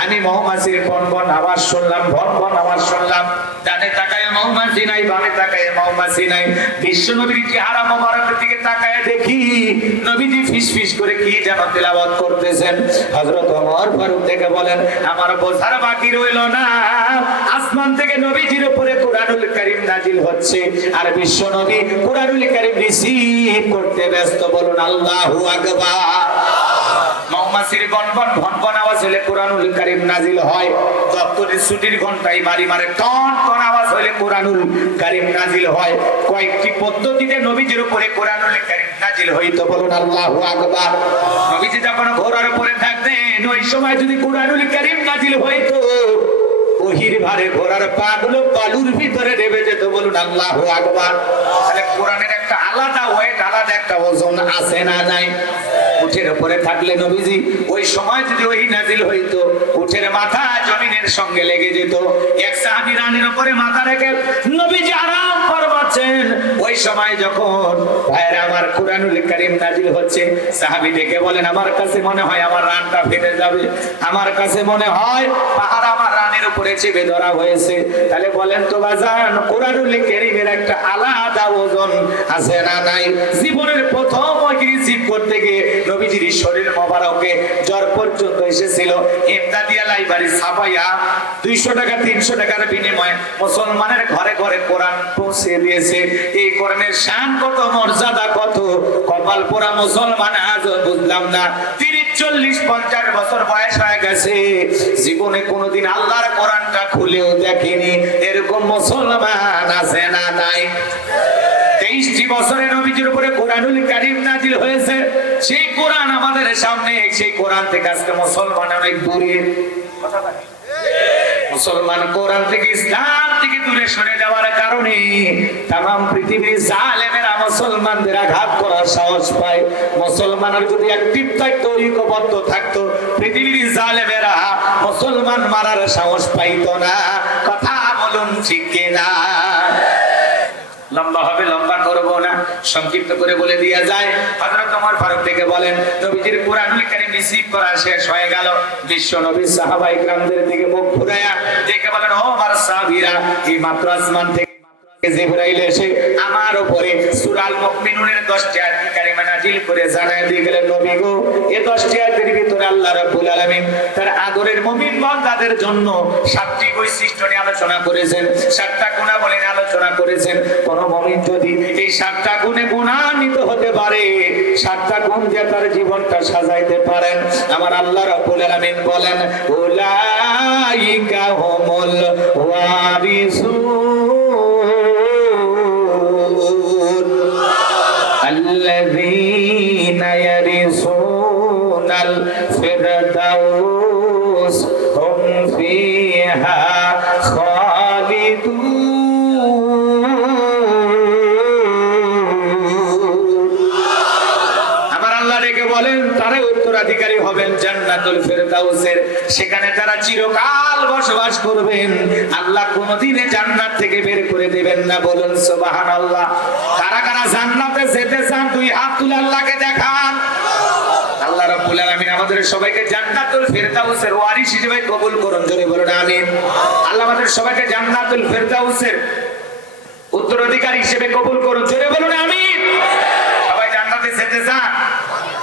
আমি মৌমাছির বনবন আওয়াজ শুনলাম, বনবন আওয়াজ শুনলাম, ডানে তাকায় মৌমাছি নাই, বামে তাকায় মৌমাছি নাই। বিশ্ব নবীর চেহারা মোবারকের দিকে তাকায় দেখি নবীজি ফিসফিস করে কি যেন তেলাওয়াত করতেছেন। হযরত ওমর ফারুক থেকে বলেন আমার বোঝার বাকি রইল না, আসমান থেকে নবীজির উপরে কুরআনুল কারীম নাজিল হচ্ছে আর বিশ্ব নবী কুরআনুল কারীম রিসিভ করতে ব্যস্ত। বলুন আল্লাহু আকবার। মৌমাছির বনবন ভনবন আওয়াজ হলে কুরআনুল কারীম নাজিল হয়, দপ্তরের ছুটির ঘন্টায় বাড়ি মারে টন টন আওয়াজ হলে কুরআনুল কারীম নাজিল হয়। কয়েকটি পদ্ধতিতে নবীজির উপরে কুরআনুল কারীম নাজিল হইতো। বলুন আল্লাহু আকবার। নবীজি যখন ঘোড়ার উপরে থাকতেন ওই সময় যদি কুরআনুল কারীম নাজিল হইতো ওহির ভারে ঘোড়ার পাগুলো বালুর ভিতরে নেমে যেত। বলুন আল্লাহু আকবার। তাহলে কোরআনের একটা আলাদা ওয়েট, আলাদা একটা ওজন আছে না নাই? উঠের উপরে থাকলে নবীজি ওই সময় যদি ওহী নাজিল হইতো উঠের মাথা জমিনের সঙ্গে লেগে যেত। এক সাহাবী রানীর উপরে মাথা রেখে নবীজি আরাম ফরমাচ্ছেন, ওই সময় যখন ভাইরা আমার কুরআনুল কারীম নাজিল হচ্ছে সাহাবী ডেকে বলেন আমার কাছে মনে হয় আমার রানটা ফেটে যাবে, আমার কাছে মনে হয় পাহাড় আমার রানের উপরে চেপে ধরা হয়েছে। তাহলে বলেন তো বাজান কুরআনুল কারীমের একটা আলাদা ওজন আছে না নাই? জীবনের প্রথম ওহী রিসিভ করতে গিয়ে নবীজির শরীর মোবারকে জ্বর পর্যন্ত এসেছিল। ইমদাদিয়া লাইব্রেরি ছাপাইয়া 200 টাকা 300 টাকার বিনিময়ে মুসলমানের ঘরে ঘরে কোরআন পৌঁছে দিয়েছে। এই কোরআনের শান কত, মর্যাদা কত, কপাল পোড়া মুসলমান আজও বুঝলাম না। 30-40-50 বছর বয়স হয়ে গেছে, জীবনে কোনোদিন আল্লাহর কোরআনটা খুলেও দেখেনি এরকম মুসলমান আছে না নাই? 23টি বছরে নবীজির উপরে কুরআনুল কারীম নাজিল হয়েছে। সেই কোরআন আমাদের সামনে, সেই কোরআন থেকে আজকে মুসলমান অনেক দূরে। কথা বলে মুসলমান কোরআন থেকে ইসলাম থেকে দূরে সরে যাওয়ার কারণে তাম পৃথিবীর জালেমেরা মুসলমানদের আঘাত করার সাহস পায়। মুসলমানের যদি অ্যাক্টিভ থাকতো, ঐক্যবদ্ধ থাকতো, পৃথিবীর জালেমেরা মুসলমান মারার সাহস পাইতো না। কথা বলুন ঠিক কিনা? লম্বা হবে, লম্বা করব না, সংক্ষিপ্ত করে বলে দিয়া যায়। হযরত ওমর ফারুক থেকে বলেন, নবীজির কুরআনুল কারীম রিসিভ করা শেষ হয়ে গেল। বিশ্ব নবী সাহাবায়ে কিরামদের দিকে মুখ ঘুরায়া দেখে বলেন, ও আমার সাহাবীরা, এই মাত্র আসমান থেকে জিবরাইল এসে আমার উপরে সূরা আল মুমিনুনের 10টি আয়াত কারিমা নাযিল করে জানায় দিয়ে গেলেন, নবী গো, এই 10টি আয়াতের ভিতরে আল্লাহ রাব্বুল আলামিন তার আদরের মুমিন বান্দাদের জন্য 7টি বৈশিষ্ট্য নিয়ে আলোচনা করেছেন, 7টা গুণাবলী নিয়ে আলোচনা করেছেন। কোন মুমিন যদি এই 7টা গুণে গুণান্বিত হতে পারে, 7টা গুণ দিয়ে তার জীবনটা সাজাইতে পারেন, আমার আল্লাহ রাব্বুল আলামিন বলেন, উলাইকা হুমুল ওয়ারিসুন الذين يرثون الفردوس هم فيها خالدون। আমার আল্লাহ ডেকে বলেন, তারা উত্তরাধিকারী হবেন জান্নাতুল ফেরদাউসের, সেখানে তারা চিরকাল বসবাস করবেন। আল্লাহ কোনদিনে জান্নাত থেকে বের করে দিবেন না, বলুন সুবহানাল্লাহ। কারা কারা জান্নাতে যেতে চান, দুই হাত তুলে আল্লাহকে দেখান। আল্লাহ রাব্বুল আলামিন আমাদের সবাইকে জান্নাতুল ফেরদাউসের ওয়ারিস হিসেবে কবুল করুন, জোরে বলুন আমিন। আল্লাহ আমাদের সবাইকে জান্নাতুল ফেরদাউসের উত্তরাধিকারী হিসেবে কবুল করুন, জোরে বলুন আমিন। সবাই জান্নাতে যেতে চান,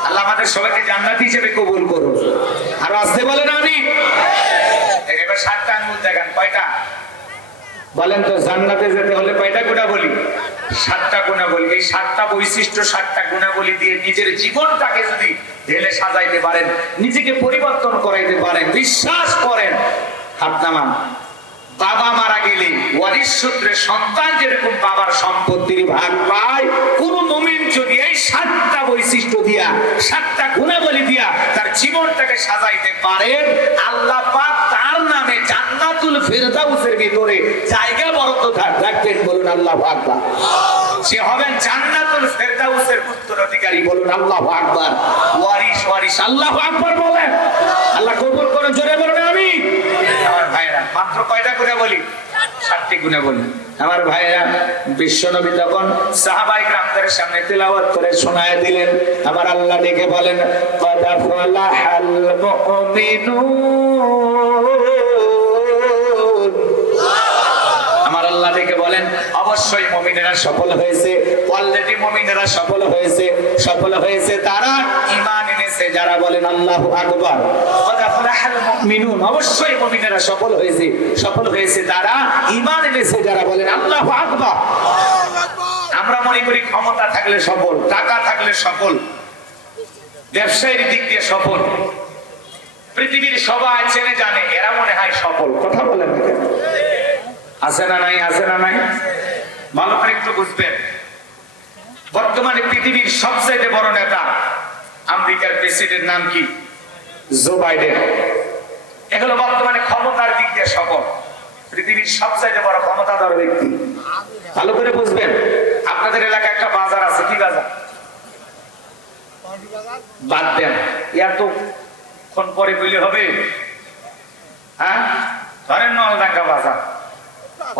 আল্লাহ আমাদের সবাইকে জান্নাতি হিসেবে কবুল করুন। আর আসতে বলেন আমিন। এবার 7টা আঙ্গুল দেখান, কয়টা বলেন তো? জান্নাতে যেতে হলে কয়টা গুণাবলী? 7টা গুণাবলী। এই 7টা বৈশিষ্ট্য, 7টা গুণাবলী দিয়ে নিজের জীবনটাকে যদি ঢেলে সাজাইতে পারেন, নিজেকে পরিবর্তন করাইতে পারেন, বিশ্বাস করেন, হাত নামান। বাবা মারা গেলে ওয়ারিস সূত্রে সন্তান যেরকম বাবার সম্পত্তির ভাগ পায়, কোন মুমিন যদি এই 7টা বৈশিষ্ট্য দিয়া, 7টা গুণাবলী দিয়া তার জীবনটাকে সাজাইতে পারেন, আল্লাহ পাক তার নামে জান্নাতুল ফেরদাউসের ভিতরে জায়গা বরাদ্দ রাখবেন, বলুন আল্লাহু আকবার। সে হবেন জান্নাতুল ফেরদাউসের উত্তরাধিকারী, বলুন আল্লাহু আকবার। ওয়ারিস, ওয়ারিস, আল্লাহু আকবার বলেন। আল্লাহ কবুল করুন, জোরে বলুন আমিন। আমার ভাইরা, মাত্র কয়টা করে বলি? 7টি গুণে বলি। আমার ভাইরা, বিশ্বনবী তখন সাহাবায়ে কিরামদের সামনে তেলাওয়াত করে শোনায় দিলেন। আমার আল্লাহ ডেকে বলেন, কদ ফালাহাল মুমিনুন। আমার আল্লাহ ডেকে বলেন, অবশ্যই মুমিনেরা সফল হয়েছে। অলরেডি মুমিনেরা সফল হয়েছে। সফল হয়েছে তারা ঈমান এনেছে যারা বলেন আল্লাহু আকবার। কদ ফালাহাল মুমিনুন, অবশ্যই মুমিনেরা সফল হয়েছে। সফল হয়েছে তারা ঈমান এনেছে যারা বলেন আল্লাহু আকবার। আমরা মনে করি ক্ষমতা থাকলে সফল, টাকা থাকলে সফল, ব্যবসায়ের দিক দিয়ে সফল, পৃথিবীর সবাই চেনে জানে, এরা মনে হয় সফল। কথা বলেন না কেন? আছে না নাই? আছে না নাই? ভালো করে একটু বুঝবেন। বর্তমানে পৃথিবীর সবচেয়ে বড় নেতা আমেরিকার প্রেসিডেন্ট নাম কি? Joe Biden. এগুলো বর্তমানে ক্ষমতার দিক দিয়ে সফল, পৃথিবীর সবচেয়ে বড় ক্ষমতাধর ব্যক্তি। ভালো করে বুঝবেন। আপনাদের এলাকায় একটা বাজার আছে, কি বাজার? বাদ দেন, এতক্ষণ পরে বললে হবে? হ্যাঁ, ধরেন নলডাঙ্গা বাজার,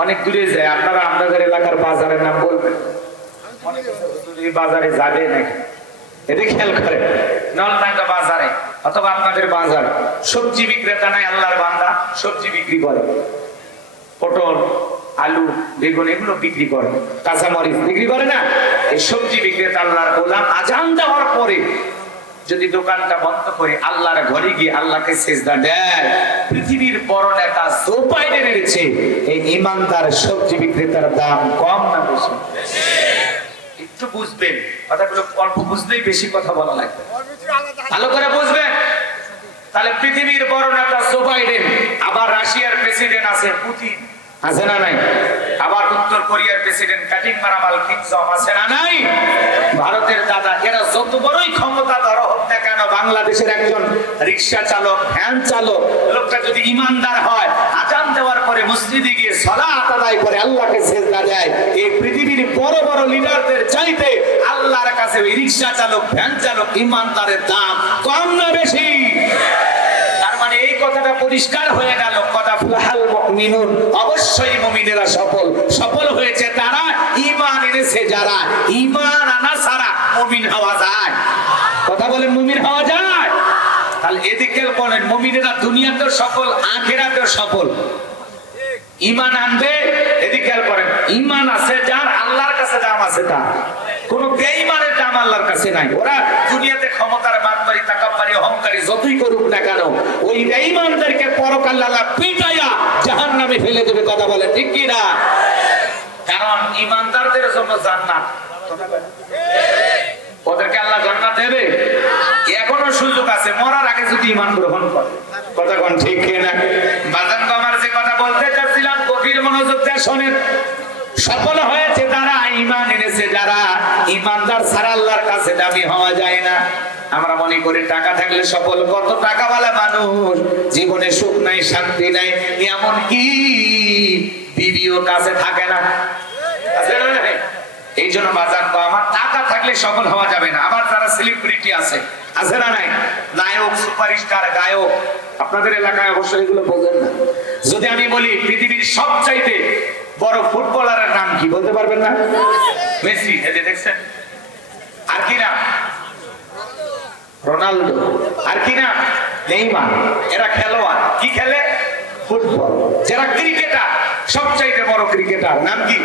অনেক দূরে যায়। আপনারা আপনাদের এলাকার বাজারের নাম বলবেন, বাজারে যাবে নাকি এটি খেয়াল করে। নলডাঙ্গা বাজারে অথবা আপনাদের বাজার, সবজি বিক্রেতা নাই, আল্লাহর বান্দা সবজি বিক্রি করে, পটল, আলু, বেগুন এগুলো বিক্রি করে, কাঁচামরিচ বিক্রি করে না? এই সবজি বিক্রেতা আল্লাহর গোলাম আজান দেওয়ার পরে যদি দোকানটা বন্ধ করে আল্লাহর ঘরে গিয়ে আল্লাহকে সিজদা দেয়, পৃথিবীর বড় নেতা জো বাইডেনের চেয়ে এই ইমানদার সবজি বিক্রেতার দাম কম না বেশি? একটু বুঝবেন কথাগুলো, অল্প বুঝলেই বেশি কথা বলা লাগবে। ভালো করে বুঝবেন। তাহলে পৃথিবীর বড় নেতা জো বাইডেন, আবার রাশিয়ার প্রেসিডেন্ট আছে পুতিন, আছে না নাই? আবার উত্তর কোরিয়ার প্রেসিডেন্ট কাটিং মারামাল কিম জং আছে না নাই? ভারতের দাদা, এরা যত বড়ই ক্ষমতাধর হোক না কেন, বাংলাদেশের একজন রিক্সা চালক, ভ্যান চালক, লোকটা যদি ইমানদার হয়, আজান দেওয়ার পরে মসজিদে গিয়ে সালাত আদায় করে আল্লাহকে সিজদা দেয়, এই পৃথিবীর বড় বড় লিডারদের চাইতে আল্লাহর কাছে ওই রিক্সা চালক, ভ্যান চালক, ইমানদারের দাম কম না বেশি? তার মানে এই কথাটা পরিষ্কার হয়ে গেল, কথা ফুলাহাল মুমিনুন, অবশ্যই মুমিনেরা সফল। সফল হয়েছে তারা, ঈমান এনেছে যারা। ঈমান আনা ছাড়া মুমিন হওয়া যায়? কথা বলেন, মুমিন হওয়া যায়? তাহলে এদিকে বলেন, মুমিনেরা দুনিয়াতেও সফল, আখিরাতেও সফল। ঈমান আনবে, এদিকে করেন, ঈমান আছে যার, আল্লাহর কাছে দাম আছে তার। কোন বেঈমানের দাম আল্লাহর কাছে নাই। ওরা দুনিয়াতে ক্ষমতার বাদবাড়ি, তাকাব্বুরি, অহংকারী যতই করুক না কেন, ওই বেঈমানদেরকে পরকাল আল্লাহ পিটাইয়া জাহান্নামে ফেলে দেবে। কথা বলেন ঠিক কি না? কারণ ঈমানদারদের জন্য জান্নাত, ওদেরকে আল্লাহ জান্নাত দেবে। এখনো সুযোগ আছে, মরার আগে যদি ঈমান গ্রহণ করে। কথা কোন ঠিক কি না? বাজান আমার যে কথা বলতে চাচ্ছিলাম, গভীর মনোযোগ দিয়ে শোনেন। সফল হয়েছে তারা, ঈমান এনেছে যারা। ঈমানদার ছাড়া আল্লাহর কাছে দামি হওয়া যায় না। আমরা মনে করি টাকা থাকলে সফল। কত টাকাওয়ালা মানুষ জীবনে সুখ নাই, শান্তি নাই, এমন কি বিবিও কাছে থাকে না। আছে না? এই জন্য বাজার, আমার টাকা থাকলে সফল হওয়া যাবে না। আবার যারা সেলিব্রিটি আছে না নাই, নায়ক, সুপারস্টার, গায়ক, আপনাদের এলাকায় অবশ্যই এগুলো বোঝেন না। যদি আমি বলি পৃথিবীর সবচাইতে বড় ফুটবলারের নাম কি, বলতে পারবেন না? মেসি। এই যে দেখছেন। আর কি নাম? রোনাল্ডো। আর কি নাম? নেইমার। এরা খেলোয়াড়, কি খেলে? ফুটবল। যারা ক্রিকেটার, সবচাইতে বড় ক্রিকেটার নাম কি?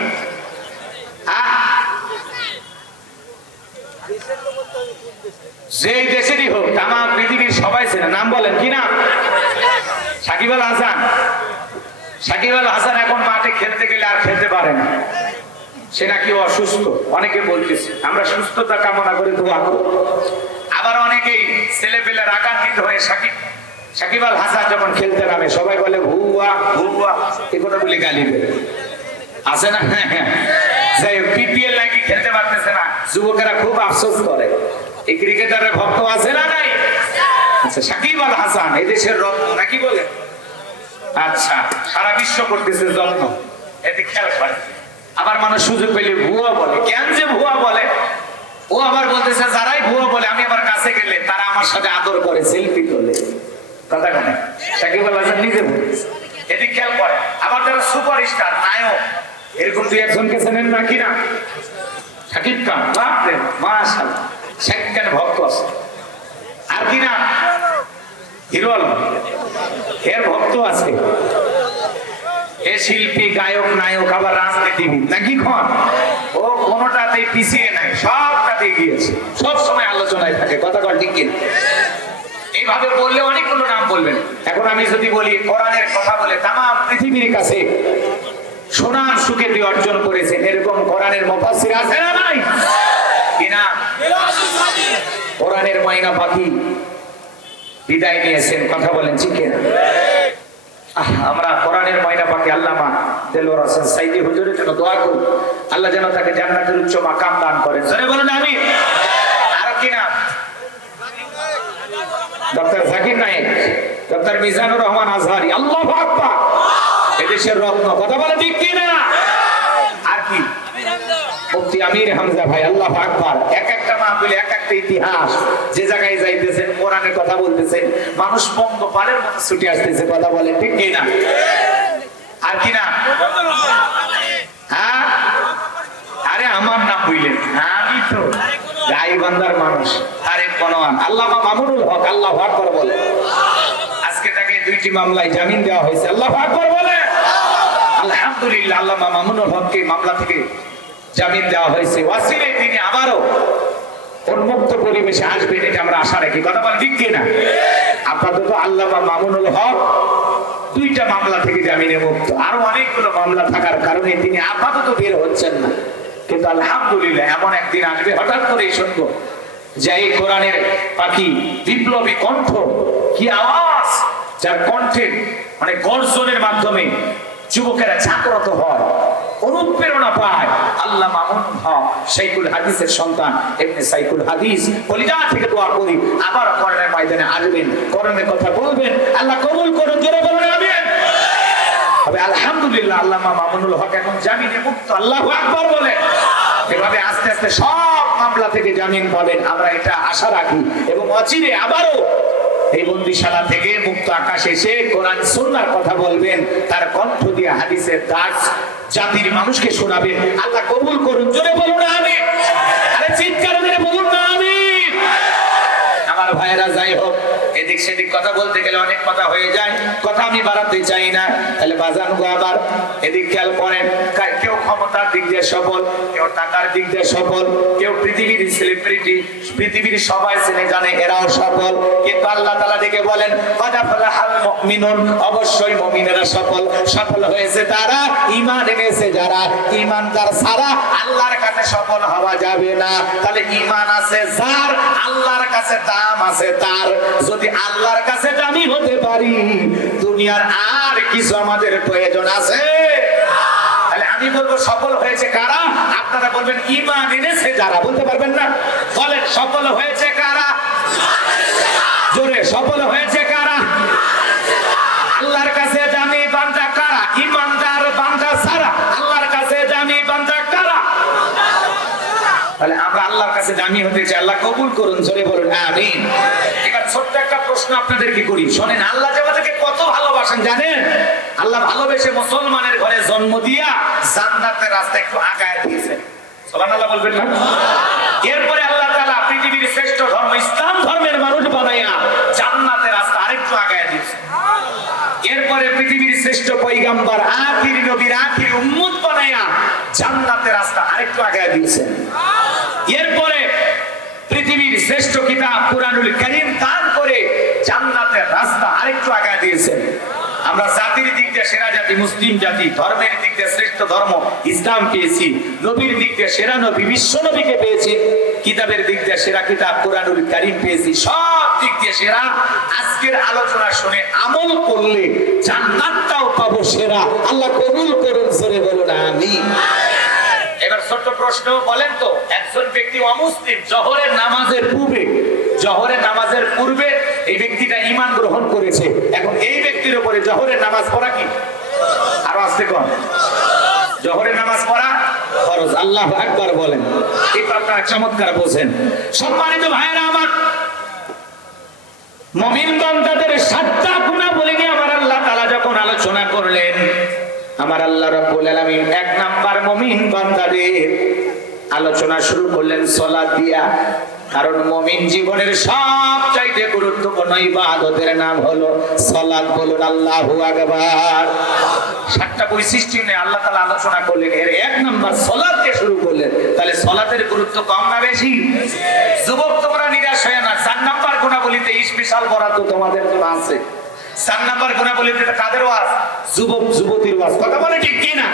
যে দেশেরই হোক, তাম পৃথিবীর সবাই চেনে। নাম বলেন, কি নাম? সাকিব আল হাসান। সাকিব আল হাসান এখন মাঠে খেলতে গেলে আর খেলতে পারে না, সে নাকি অসুস্থ। অনেকে বলতেছে, আমরা সুস্থতা কামনা করে দোয়া করি। আবার অনেকেই ছেলে পেলে রাগান্বিত হয়ে সাকিব আল হাসান যখন খেলতে নামে সবাই বলে ভুয়া ভুয়া, এই কথা বলে গালি দেয়। আছে না? বিপিএল নাকি খেলতে পারতেছে না, যুবকেরা খুব আফসোস করে। এই ক্রিকেটারের ভক্ত আছে না নাই? আচ্ছা, সাকিব আল হাসান এদেশের রত্ন নাকি বলে? আচ্ছা, সারা বিশ্ব করতেছে যত্ন, এতে খেয়াল করে। আবার মানুষ সুযোগ পেলে ভুয়া বলে। কেন যে ভুয়া বলে? ও আবার বলতেছে যারাই ভুয়া বলে, আমি আবার কাছে গেলে তারা আমার সাথে আদর করে, সেলফি তোলে। কথা কেন? সাকিব আল হাসান নিজে বলতেছে, এদিক খেয়াল করে। আবার যারা সুপারস্টার, নায়ক, এরকম দুই একজনকে চেনেন না কি না? শাকিব খান, বাপরে মাশাআল্লাহ, শাকিব খানের ভক্ত আছে। আর কি না? হিরো আলম, এর ভক্ত আছে। এ শিল্পী, গায়ক, নায়ক, আবার রাজনীতিবিদ নাকি খন? ও কোনোটাতেই পিছিয়ে নাই, সবটাতেই গিয়েছে, সব সময় আলোচনায় থাকে। কথা কল ঠিক কিনা? এইভাবে বললে অনেকগুলো নাম বলবেন। এখন আমি যদি বলি কোরআনের কথা বলে তাম পৃথিবীর কাছে সুনাম সুখ্যাতি অর্জন করেছেন, এরকম কোরআনের মুফাসসির আছে না নাই? কিনা? কোরআনের ময়না পাখি বিদায় নিয়েছেন। কথা বলেন ঠিক কিনা? আমরা কোরআনের ময়না পাখি আল্লামা দেলোয়ার হোসেন সাইদি হুজুরের জন্য দোয়া করি, আল্লাহ যেন তাকে জান্নাতের উচ্চ মাকাম দান করেন। জোরে বলুন আমিন। আর কি নাম? Doctor Zakir Naik, doctor Mizanur Rahman Azhari. আল্লাহু আকবার, এদেশের রত্ন। কথা বলে ঠিক কিনা? আর কি? মুফতি আমির হামজা ভাই। আল্লাহু আকবার। এক একটা মাহফিলে এক একটা ইতিহাস। যে জায়গায় যাইতেছেন কোরআনের কথা বলতেছেন, মানুষ বন্ধ পালের মতো ছুটে আসতেছে। কথা বলে ঠিক কিনা? আর কি না? হ্যাঁ, আরে আমার নাম বললেন, আমি তো গাইবান্ধার মানুষ। আরেক বনোয়ান আল্লামা মামুনুল হক। আল্লাহু আকবার বলে। আজকে তাকে 2টি মামলায় জামিন দেওয়া হয়েছে। আল্লাহু আকবার বলে। আলহামদুলিল্লাহ, আল্লামা মামুনুল হককে মামলা থেকে জামিন দেওয়া হয়েছে। ওয়াসিলে তিনি আবারও উন্মুক্ত পরিবেশে আসবেন, এটা আমরা আশা রাখি। কথা বল ঠিক কিনা? আপাতত আল্লামা মামুনুল হক 2টা মামলা থেকে জামিনে মুক্ত। আরো অনেকগুলো মামলা থাকার কারণে তিনি আপাতত বের হচ্ছেন না। কিন্তু আলহামদুলিল্লাহ, এমন একদিন আসবে, হঠাৎ করেই শুনবো যে এই কোরআনের পাখি, বিপ্লবী কণ্ঠ, কি আওয়াজ, যার কণ্ঠে মানে গর্জনের মাধ্যমে যুবকেরা জাগ্রত হয়, অনুপ্রেরণা পায়। আল্লাহ মামুন হক শাইখুল হাদিসের সন্তান ইবনে সাইকুল হাদিস, কলিজা থেকে দোয়া করি আবার কোরআনের ময়দানে আসবেন, কোরআনের কথা বলবেন, আল্লাহ কবুল করুন, জোরে বলুন আমিন। তবে আলহামদুলিল্লাহ আল্লামা মামুনুল হক এখন জামিনে মুক্ত, আল্লাহু আকবার বলে। এভাবে আস্তে আস্তে সব মামলা থেকে জামিন পাবেন, আমরা এটা আশা রাখি। এবং অচিরে আবারও এই বন্দিশালা থেকে মুক্ত আকাশে এসে কোরআন সুন্নাহর কথা বলবেন, তার কণ্ঠ দিয়ে হাদিসের দাস জাতির মানুষকে শোনাবেন। আল্লাহ কবুল করুন, জোরে বলুন আমিন। আরে চিৎকার করে বলুন না আমিন। আমার ভাইয়েরা, যাই হোক, এদিক সেদিক কথা বলতে গেলে অনেক কথা হয়ে যায়, কথা আমি বাড়াতে চাই না। তাহলে বাজান গো আবার এদিক খেয়াল করেন, কেউ ক্ষমতার দিক দিয়ে সফল, কেউ টাকার দিক দিয়ে সফল, কেউ পৃথিবীর সেলিব্রিটি, পৃথিবীর সবাই চেনে জানে এরাও সফল। কিন্তু আল্লাহ তাআলা দেখে বলেন কদ আফলাহাল মুমিনুন, অবশ্যই মুমিনেরা সফল। সফল হয়েছে তারা ঈমান এনেছে যারা, ঈমানদার ছাড়া আল্লাহর কাছে সফল হওয়া যাবে না। তাহলে ঈমান আছে যার, আল্লাহর কাছে দাম আছে তার। যদি আল্লাহর কাছে দামি হতে পারি, দুনিয়ার আর কিছু আমাদের প্রয়োজন আছে? তাহলে আমি বলবো সফল হয়েছে কারা, আপনারা বলবেন ঈমান এনেছে যারা। বলতে পারবেন না? বলেন সফল হয়েছে কারা, জোরে সফল হয়েছে কারা? আল্লাহর কাছে দামি বান্দা কারা? ঈমানদার বান্দা ছাড়া আল্লাহর কাছে দামি বান্দা কারা? তাহলে আমরা আল্লাহর কাছে দামি হতে চাই, আল্লাহ কবুল করুন, জোরে বলুন আমিন। এবার ছোট্ট একটা প্রশ্ন আপনাদেরকে করি, শোনেন। আল্লাহ যে আমাদেরকে কত ভালোবাসেন জানেন? আল্লাহ ভালোবেসে মুসলমানের ঘরে জন্ম দিয়া জান্নাতের রাস্তা একটু আগায় দিয়েছেন। সুবহানাল্লাহ বলবেন না? এরপরে আল্লাহ তাআলা পৃথিবীর শ্রেষ্ঠ ধর্ম ইসলাম ধর্মের মানুষ বানাইয়া জান্নাতের রাস্তা আরেকটু আগায় দিয়েছেন। এরপরে পৃথিবীর শ্রেষ্ঠ পয়গম্বর আখির নবীর আখির উম্মত বানাইয়া জান্নাতের রাস্তা আরেকটু আগায় দিয়েছেন। এরপরে পৃথিবীর শ্রেষ্ঠ কিতাব কুরআনুল কারীম দান করে জান্নাতের রাস্তা আরেকটু আগায় দিয়েছেন। আমরা জাতির দিক দিয়ে সেরা জাতি মুসলিম জাতি, ধর্মের দিক দিয়ে শ্রেষ্ঠ ধর্ম ইসলাম পেয়েছি, নবীর দিক দিয়ে সেরা নবী বিশ্ব নবীকে পেয়েছি, কিতাবের দিক দিয়ে সেরা কিতাব কুরআনুল কারীম পেয়েছি, সব দিক দিয়ে সেরা। আজকের আলোচনা শুনে আমল করলে জান্নাতটাও পাবো সেরা। আল্লাহ কবুল করুন, জোরে বলুন আমিন। এবার ছোট্ট প্রশ্ন, বলেন তো, একজন ব্যক্তি অমুসলিম জোহরের নামাজের পূর্বে এই ব্যক্তিটা ঈমান গ্রহণ করেছে, এখন এই ব্যক্তির উপরে জোহরের নামাজ পড়া কি? আরো আস্তে কোন, জোহরের নামাজ পড়া ফরজ। আল্লাহু আকবার বলেন। এটা আপনারা চমৎকার বোঝেন। সম্মানিত ভাইয়েরা আমার, মুমিন বান্দাদের 7টা গুণাবলী নিয়ে আমার আল্লাহ তাআলা যখন আলোচনা করলেন, আমার আল্লাহ রাব্বুল আলামিন 1 নাম্বার মুমিন বান্দাদের আলোচনা শুরু করলেন সালাত দিয়া। কারণ মুমিন জীবনের সবচাইতে গুরুত্বপূর্ণ ইবাদতের নাম হলো সালাত। বলুন আল্লাহু আকবার। 7টা বৈশিষ্ট্য নিয়ে আল্লাহ তাআলা আলোচনা করলেন, এর 1 নাম্বার সালাত দিয়ে শুরু করলেন। তাহলে সালাতের গুরুত্ব কম না বেশি? যুবক তোমরা নিরাশ হয় না, 4 নাম্বার গুণাবলীতে স্পেশাল বরাদ্দ তোমাদের জন্য আছে। 4 নাম্বার গুণাবলীতে কাদের ওয়াজ? যুবক যুবতীর ওয়াজ। কথা বলে ঠিক কি না?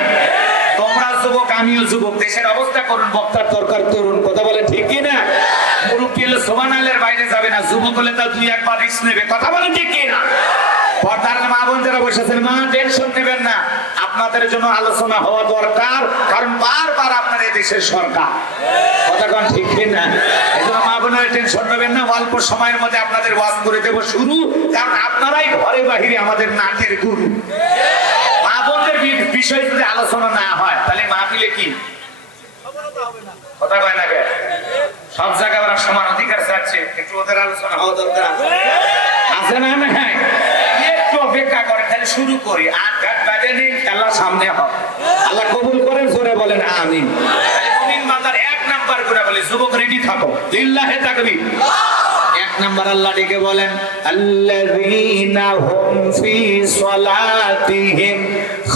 তোমরা যুবক, আমিও যুবক, দেশের অবস্থা করুন, বক্তার দরকার তরুণ। কথা বলে ঠিক কি না? মুরব্বি হলে সুবহানাল্লাহর বাইরে যাবে না, যুবক হলে তা 2-1 রিস্ক নেবে। কথা বলে ঠিক কি না? পর্দার মা বোন যারা বসেছেন, মা টেনশন নেবেন না, আপনাদের জন্য আলোচনা হওয়া দরকার। কারণ বারবার আপনার দেশের সরকার, কথা কোন ঠিক কি না? এজন্য মা বোনেরা টেনশন নেবেন না, অল্প সময়ের মধ্যে আপনাদের ওয়াজ করে দেব শুরু। কারণ আপনারাই ঘরে বাহিরে আমাদের নাটের গুরু। মা বোনদের বিষয় যদি আলোচনা না হয় তাহলে মাহফিলে কি কথা কয় না? সব জায়গায় ওরা সমান অধিকার চাচ্ছে, একটু ওদের আলোচনা হওয়া দরকার আছে না? না, একটু অপেক্ষা করে, তাহলে শুরু করি। 8 ঘাট বাজে নেই, আল্লাহ সামনে হবে। আল্লাহ কবুল করেন, জোরে বলেন আমিন। মুমিন বান্দার 1 নাম্বার করে বলে, যুবক রেডি থাকো, লিল্লাহি তাকবীর। 1 নাম্বার আল্লাহ ডেকে বলেন, আল্লাযীনা হুম ফি সালাতিহিম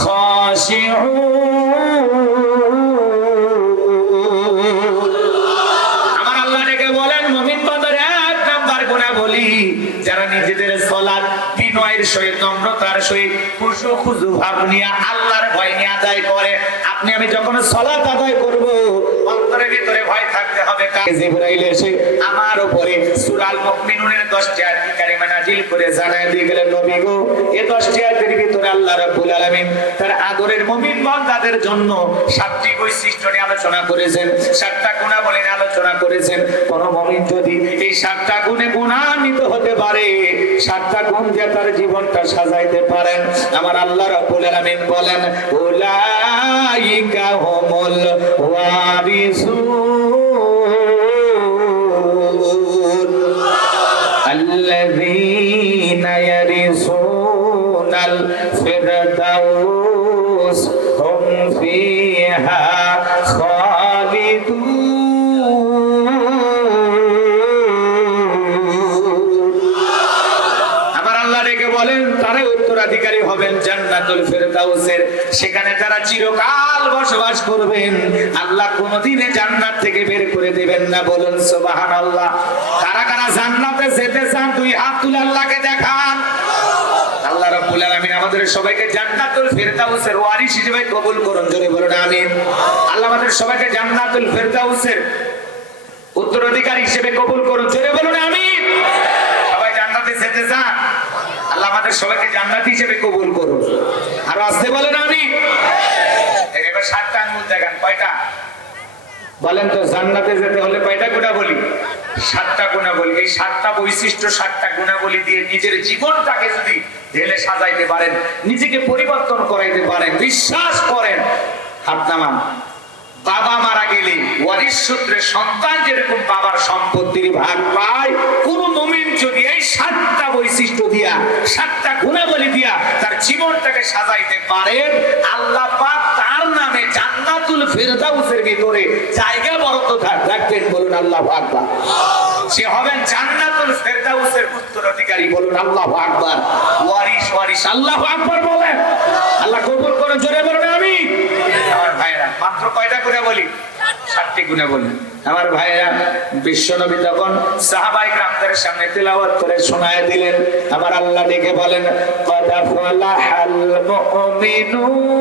খাশিউন। যারা নিজেদের সালাত বিনয়ের সহিত, নম্রতার সহিত, খুশু খুজু ভাব নিয়ে, আল্লাহর ভয় নিয়ে আদায় করে। আপনি আমি যখন সালাত আদায় করব, অন্তরের ভিতরে ভয় থাকতে হবে। জিবরাইল এসে আমার উপরে সূরা আল মুমিনুনের 10টি আয়াত কারিমা নাযিল করে জানায় দিয়ে গেলেন, নবী গো, এই 10টি আয়াতের ভিতরে আল্লাহ রাব্বুল আলামিন তার আদরের মুমিন বান্দাদের জন্য 7টি বৈশিষ্ট্য নিয়ে আলোচনা করেছেন, 7টা গুণাবলী নিয়ে আলোচনা করেছেন। কোন মুমিন যদি এই 7টা গুণে গুণান্বিত হতে পারে, 7টা গুণ দিয়ে তার জীবনটা সাজাইতে পারেন, আমার আল্লাহ রাব্বুল আলামিন বলেন, উলাইকা হুমুল ওয়ারিসুন আল্লাযীনা ইয়ারিসুনাল ফিরদাউস হুম ফিহা খালিদুন। বলেন তারা উত্তরাধিকারী হবেন জান্নাতুল ফেরদাউসের, সেখানে তারা চিরকাল বসবাস করবেন। আল্লাহ কোনদিন জান্নাত থেকে বের করে দিবেন না, বলুন সুবহানাল্লাহ। কারা কারা জান্নাতে যেতে চান দুই হাত তুলে আল্লাহকে দেখান। আল্লাহ রাব্বুল আলামিন আমাদের সবাইকে জান্নাতুল ফেরদাউসের ওয়ারিস হিসেবে কবুল করুন, জোরে বলুন আমিন। আল্লাহ আমাদের সবাইকে জান্নাতুল ফেরদাউসের উত্তরাধিকারী হিসেবে কবুল করুন, জোরে বলুন আমিন। সবাই জান্নাতে যেতে চান, আল্লাহ আমাদের সবাইকে জান্নাতি হিসেবে কবুল করুন। আর আসতে বলেন আমিন। এবার 7টা আঙ্গুল দেখান, কয়টা বলেন তো? জান্নাতে যেতে হলে কয়টা গুণাবলী? 7টা গুণাবলী। এই 7টা বৈশিষ্ট্য, 7টা গুণাবলী দিয়ে নিজের জীবনটাকে যদি ঢেলে সাজাইতে পারেন, নিজেকে পরিবর্তন করাইতে পারেন, বিশ্বাস করেন, হাত নামান। বাবা মারা গেলে ওয়ারিস সূত্রে সন্তান যেরকম বাবার সম্পত্তির ভাগ পায়, কোন মুমিন যদি এই 7টা বৈশিষ্ট্য দিয়া, 7টা গুণাবলী দিয়া তার জীবনটাকে সাজাইতে পারেন, আল্লাহ পাক তার নামে জান্নাতুল ফেরদাউসের ভিতরে জায়গা বরাদ্দ রাখবেন, বলুন আল্লাহু আকবার। সে হবেন জান্নাতুল ফেরদাউসের উত্তরাধিকারী, বলুন আল্লাহু আকবার। ওয়ারিস, ওয়ারিস, আল্লাহু আকবার বলেন। আল্লাহ কবুল করে, জোরে বলুন আমিন। আমার ভাইরা, মাত্র কয়টা গুণাবলী? 7টি গুণাবলী। আমার ভাইরা, বিশ্বনবী তখন সাহাবায়ে কেরামদের সামনে তেলাওয়াত করে শোনায় দিলেন। আমার আল্লাহ ডেকে বলেন, ক্বাদ ফালাহাল মুমিনুন।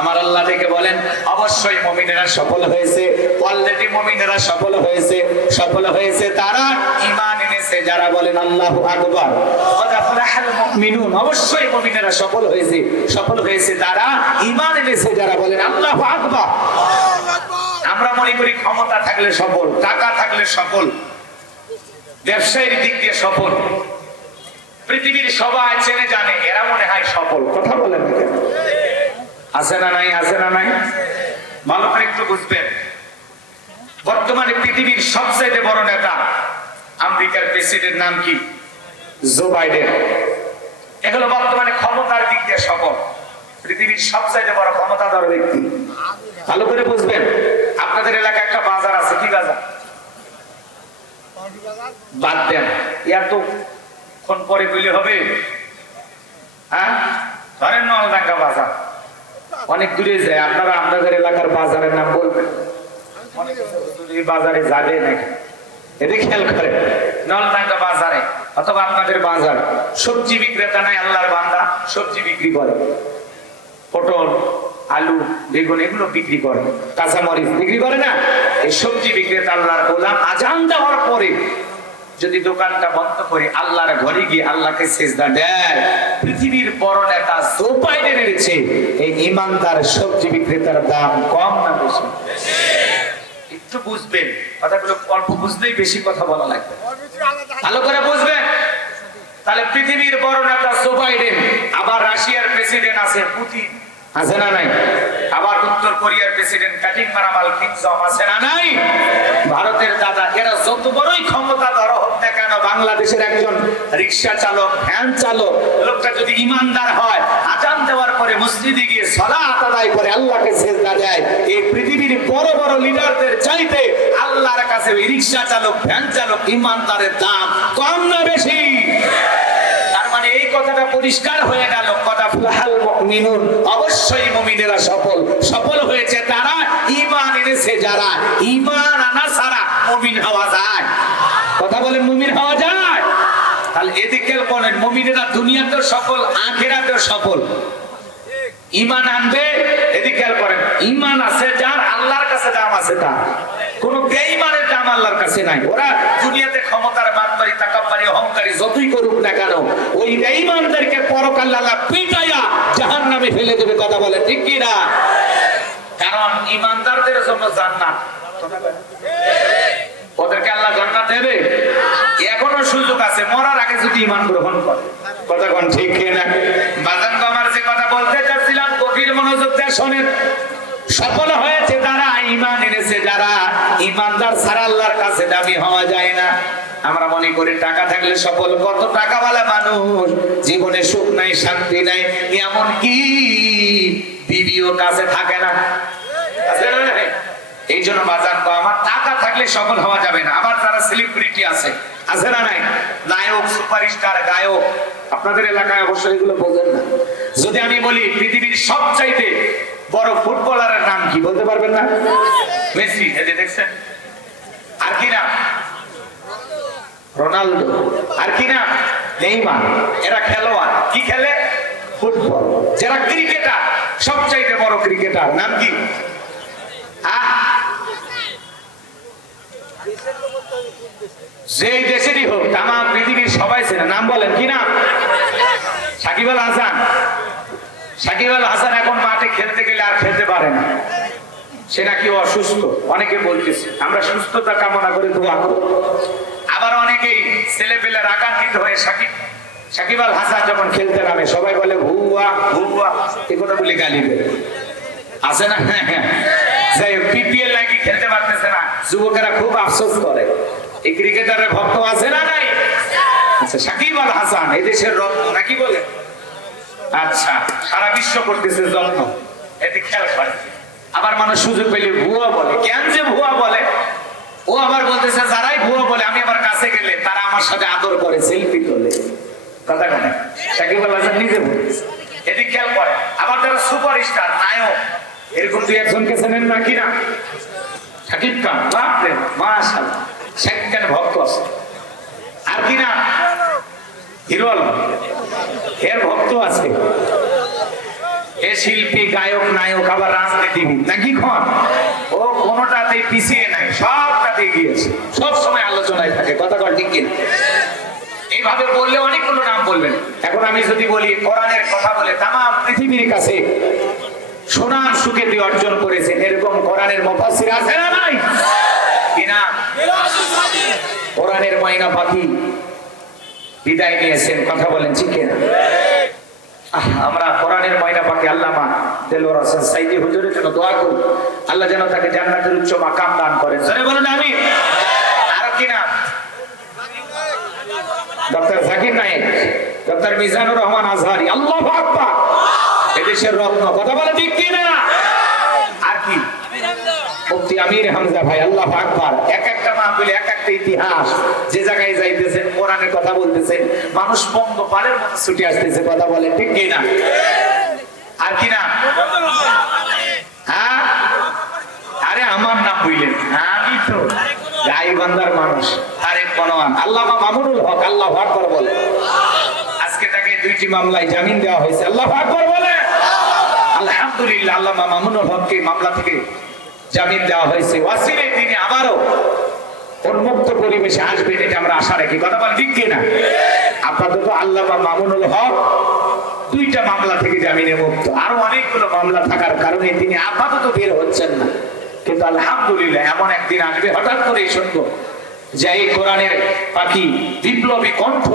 আমার আল্লাহ ডেকে বলেন, অবশ্যই মুমিনেরা সফল হয়েছে। অলরেডি মুমিনেরা সফল হয়েছে। সফল হয়েছে তারা ঈমান এনেছে যারা বলেন আল্লাহু আকবার। ক্বাদ ফালাহাল মুমিনুন, অবশ্যই মুমিনেরা সফল হয়েছে। সফল হয়েছে তারা ঈমান এনেছে যারা বলেন আল্লাহু আকবার। আমরা মনে করি ক্ষমতা থাকলে সফল, টাকা থাকলে সফল, ব্যবসায়ের দিক দিয়ে সফল, পৃথিবীর সবাই চেনে জানে, এরা মনে হয় সফল। কথা বলেন না কেন? আছে না নাই? আছে না নাই? ভালো করে একটু বুঝবেন। বর্তমানে পৃথিবীর সবচেয়ে বড় নেতা আমেরিকার প্রেসিডেন্ট নাম কি? Joe Biden. এগুলো বর্তমানে ক্ষমতার দিক দিয়ে সফল, পৃথিবীর সবচেয়ে বড় ক্ষমতাধর ব্যক্তি। ভালো করে বুঝবেন। আপনাদের এলাকায় একটা বাজার আছে, কি বাজার? বাদ দেন, এত ক্ষণ পরে বলে হবে? হ্যাঁ, ধরেন নলডাঙ্গা বাজার, অনেক দূরে যায়। আপনারা আপনাদের এলাকার বাজারের নাম বলবেন, বাজারে যাবে নাকি এটি খেয়াল করে। নলডাঙ্গা বাজারে অথবা আপনাদের বাজার, সবজি বিক্রেতা নাই, আল্লাহর বান্দা সবজি বিক্রি করে, পটল, আলু, বেগুন এগুলো বিক্রি করে, কাঁচামরিচ বিক্রি করে না? এই সবজি বিক্রেতা আল্লাহর গোলাম আজান দেওয়ার পরে যদি দোকানটা বন্ধ করে আল্লাহর ঘরে গিয়ে আল্লাহকে সিজদা দেয়, পৃথিবীর বড় নেতা জো বাইডেনের চেয়ে এই ইমানদার সবজি বিক্রেতার দাম কম না বেশি? একটু বুঝবেন কথাগুলো, অল্প বুঝলেই বেশি কথা বলা লাগবে। ভালো করে বুঝবেন। তাহলে পৃথিবীর বড় নেতা জো বাইডেন, আবার রাশিয়ার প্রেসিডেন্ট আছে পুতিন, আছে না নাই? আবার উত্তর কোরিয়ার প্রেসিডেন্ট কাটিং মারামাল কিম জং, আছে না নাই? ভারতের দাদা, এরা যত বড়ই ক্ষমতাধর হোক না কেন, বাংলাদেশের একজন রিক্সা চালক, ভ্যান চালক, লোকটা যদি ইমানদার হয়, আজান দেওয়ার পরে মসজিদে গিয়ে সালাত আদায় করে আল্লাহকে সিজদা দেয়, এই পৃথিবীর বড় বড় লিডারদের চাইতে আল্লাহর কাছে ওই রিক্সা চালক, ভ্যান চালক, ইমানদারের দাম কম না বেশি? তার মানে এই কথাটা পরিষ্কার হয়ে গেল, কথা ফালাহাল মুমিনুন, অবশ্যই মুমিনেরা সফল। সফল হয়েছে তারা ঈমান এনেছে যারা। ঈমান আনা ছাড়া মুমিন হওয়া যায়? কথা বলেন, মুমিন হওয়া যায়? তাহলে এদিকে বলেন, মুমিনেরা দুনিয়াতেও সফল, আখিরাতেও সফল। ঈমান আনবে, এদিকে করেন, ঈমান আছে যার, আল্লাহর কাছে দাম আছে তার। কোন বেঈমানের দাম আল্লাহর কাছে নাই। ওরা দুনিয়াতে ক্ষমতার বাদবাড়ি, তাকাব্বুরি, অহংকারী যতই করুক না কেন, ওই বেঈমানদেরকে পরকালে আল্লাহ পিটাইয়া জাহান্নামে ফেলে দেবে। কথা বলে ঠিক কি না? কারণ ঈমানদারদের জন্য জান্নাত, ওদেরকে আল্লাহ জান্নাত দেবে। এখনো সুযোগ আছে, মরার আগে যদি ঈমান গ্রহণ করে। কথা কোন ঠিক কি না? বাজান আমার যে কথা বলতে চাচ্ছিলাম, গভীর মনোযোগ দিয়ে শোনেন। সফল হয়েছে যারা ঈমান এনেছে, যারা ঈমানদার ছাড়া আল্লাহর কাছে দামি হওয়া যায় না। আমরা মনে করি টাকা থাকলে সফল। কত টাকাওয়ালা মানুষ জীবনে সুখ নাই, শান্তি নাই, এমন কি বিবিও কাছে থাকে না। এই জন্য বাজান আমার টাকা থাকলে সফল হওয়া যাবে না। আবার যারা সেলিব্রিটি আছে না নাই, নায়ক, সুপারস্টার, গায়ক, আপনাদের এলাকায় অবশ্যই এগুলো বোঝেন না। যদি আমি বলি পৃথিবীর সবচাইতে বড় ফুটবলারের নাম কি, বলতে পারবেন না? মেসি। দেখছেন? আর কি নাম? রোনালদো। আর কি নাম? নেইমার। এরা খেলোয়াড়, কি খেলে? ফুটবল। যারা ক্রিকেটার, সবচাইতে বড় ক্রিকেটার নাম কি? যে দেশেরই হোক, তাম পৃথিবীর সবাই চেনে, নাম বলেন কি নাম? সাকিব আল হাসান। সাকিব আল হাসান এখন মাঠে খেলতে গেলে আর খেলতে পারে না, সে নাকি অসুস্থ। অনেকে বলতেছে, আমরা সুস্থতা কামনা করে দোয়া করি। আবার অনেকেই ছেলে পেলে আকাঙ্ক্ষিত হয়ে সাকিব আল হাসান যখন খেলতে নামে সবাই বলে ভুয়া ভুয়া, এ কথা বলে গালি দেয়। আছে না? পিপিএল নাকি খেলতে পারতেছে না, যুবকেরা খুব আফসোস করে। এই ক্রিকেটারের ভক্ত আছে না নাই? আচ্ছা, সাকিব আল হাসান এদেশের রত্ন নাকি বলে? আচ্ছা, সারা বিশ্ব করতেছে যত্ন, এতে খেয়াল করে। আবার মানুষ সুযোগ পেলে ভুয়া বলে। কেন যে ভুয়া বলে? ও আবার বলতেছে যারাই ভুয়া বলে আমি আবার কাছে গেলে তারা আমার সাথে আদর করে, সেলফি তোলে। কথা কেন? সাকিব আল হাসান নিজে বলতেছে, এতে খেয়াল করে। আবার যারা সুপারস্টার, নায়ক, এরকম দুই একজনকে চেনেন না কিনা? শাকিব খান, বাপরে মাশাআল্লাহ, শাকিব খানের ভক্ত আছে। আর কি না? হিরো আলম, এর ভক্ত আছে। এ শিল্পী, গায়ক, নায়ক, আবার রাজনীতিবিদ নাকি খন? ও কোনোটাতেই পিছিয়ে নাই, সবটাতে গিয়েছে, সব সময় আলোচনায় থাকে। কথা কল ঠিক কিনা? এইভাবে বললে অনেকগুলো নাম বলবেন। এখন আমি যদি বলি কোরআনের কথা বলে তাম পৃথিবীর কাছে সুনাম সুখ্যাতি অর্জন করেছেন, এরকম কোরআনের মুফাসসির আছে না নাই? কিনা? কোরআনের ময়না পাখি বিদায় নিয়েছেন। কথা বলেন ঠিক কিনা? আমরা কোরআনের ময়না পাখি আল্লামা দেলোয়ার হোসেন সাইদি হুজুরের জন্য দোয়া করি, আল্লাহ যেন তাকে জান্নাতের উচ্চ মাকাম দান করেন। জোরে বলুন আমিন। আর কিনা? ডক্টর জাকির নায়েক, ডক্টর মিজানুর রহমান আজহারি, আল্লাহু আকবার, এদেশের রত্ন। কথা বলে ঠিক কিনা? আর কি? মুফতি আমির হামজা ভাই, আল্লাহু আকবার। এক একটা মাহফিলে এক একটা ইতিহাস, যে জায়গায় যাইতেছেন কোরআনের কথা বলতেছেন, মানুষ বন্ধ পালের মতো ছুটে আসতেছে। কথা বলে ঠিক কিনা? আর কি না? হ্যাঁ, আরে আমার নাম বুঝলেন? আমি তো গাইবান্ধার মানুষ, আরেক বনওয়ান আল্লামা মামুনুল হক, আল্লাহু আকবার বলে। আজকে তাকে 2টি মামলায় জামিন দেওয়া হয়েছে। আল্লাহু আকবার বলে। আলহামদুলিল্লাহ, আল্লামা মামুনুল হককে মামলা থেকে জামিন দেওয়া হয়েছে। ওয়াসিলে তিনি আবারও উন্মুক্ত পরিবেশে আসবেন, এটা আমরা আশা রাখি। কথা বল ঠিক কিনা? আপাতত আল্লামা মামুনুল হক 2টা মামলা থেকে জামিনে মুক্ত। আরো অনেকগুলো মামলা থাকার কারণে তিনি আপাতত বের হচ্ছেন না। কিন্তু আলহামদুলিল্লাহ, এমন একদিন আসবে হঠাৎ করেই শুনবো যে এই কোরআনের পাখি বিপ্লবী কণ্ঠ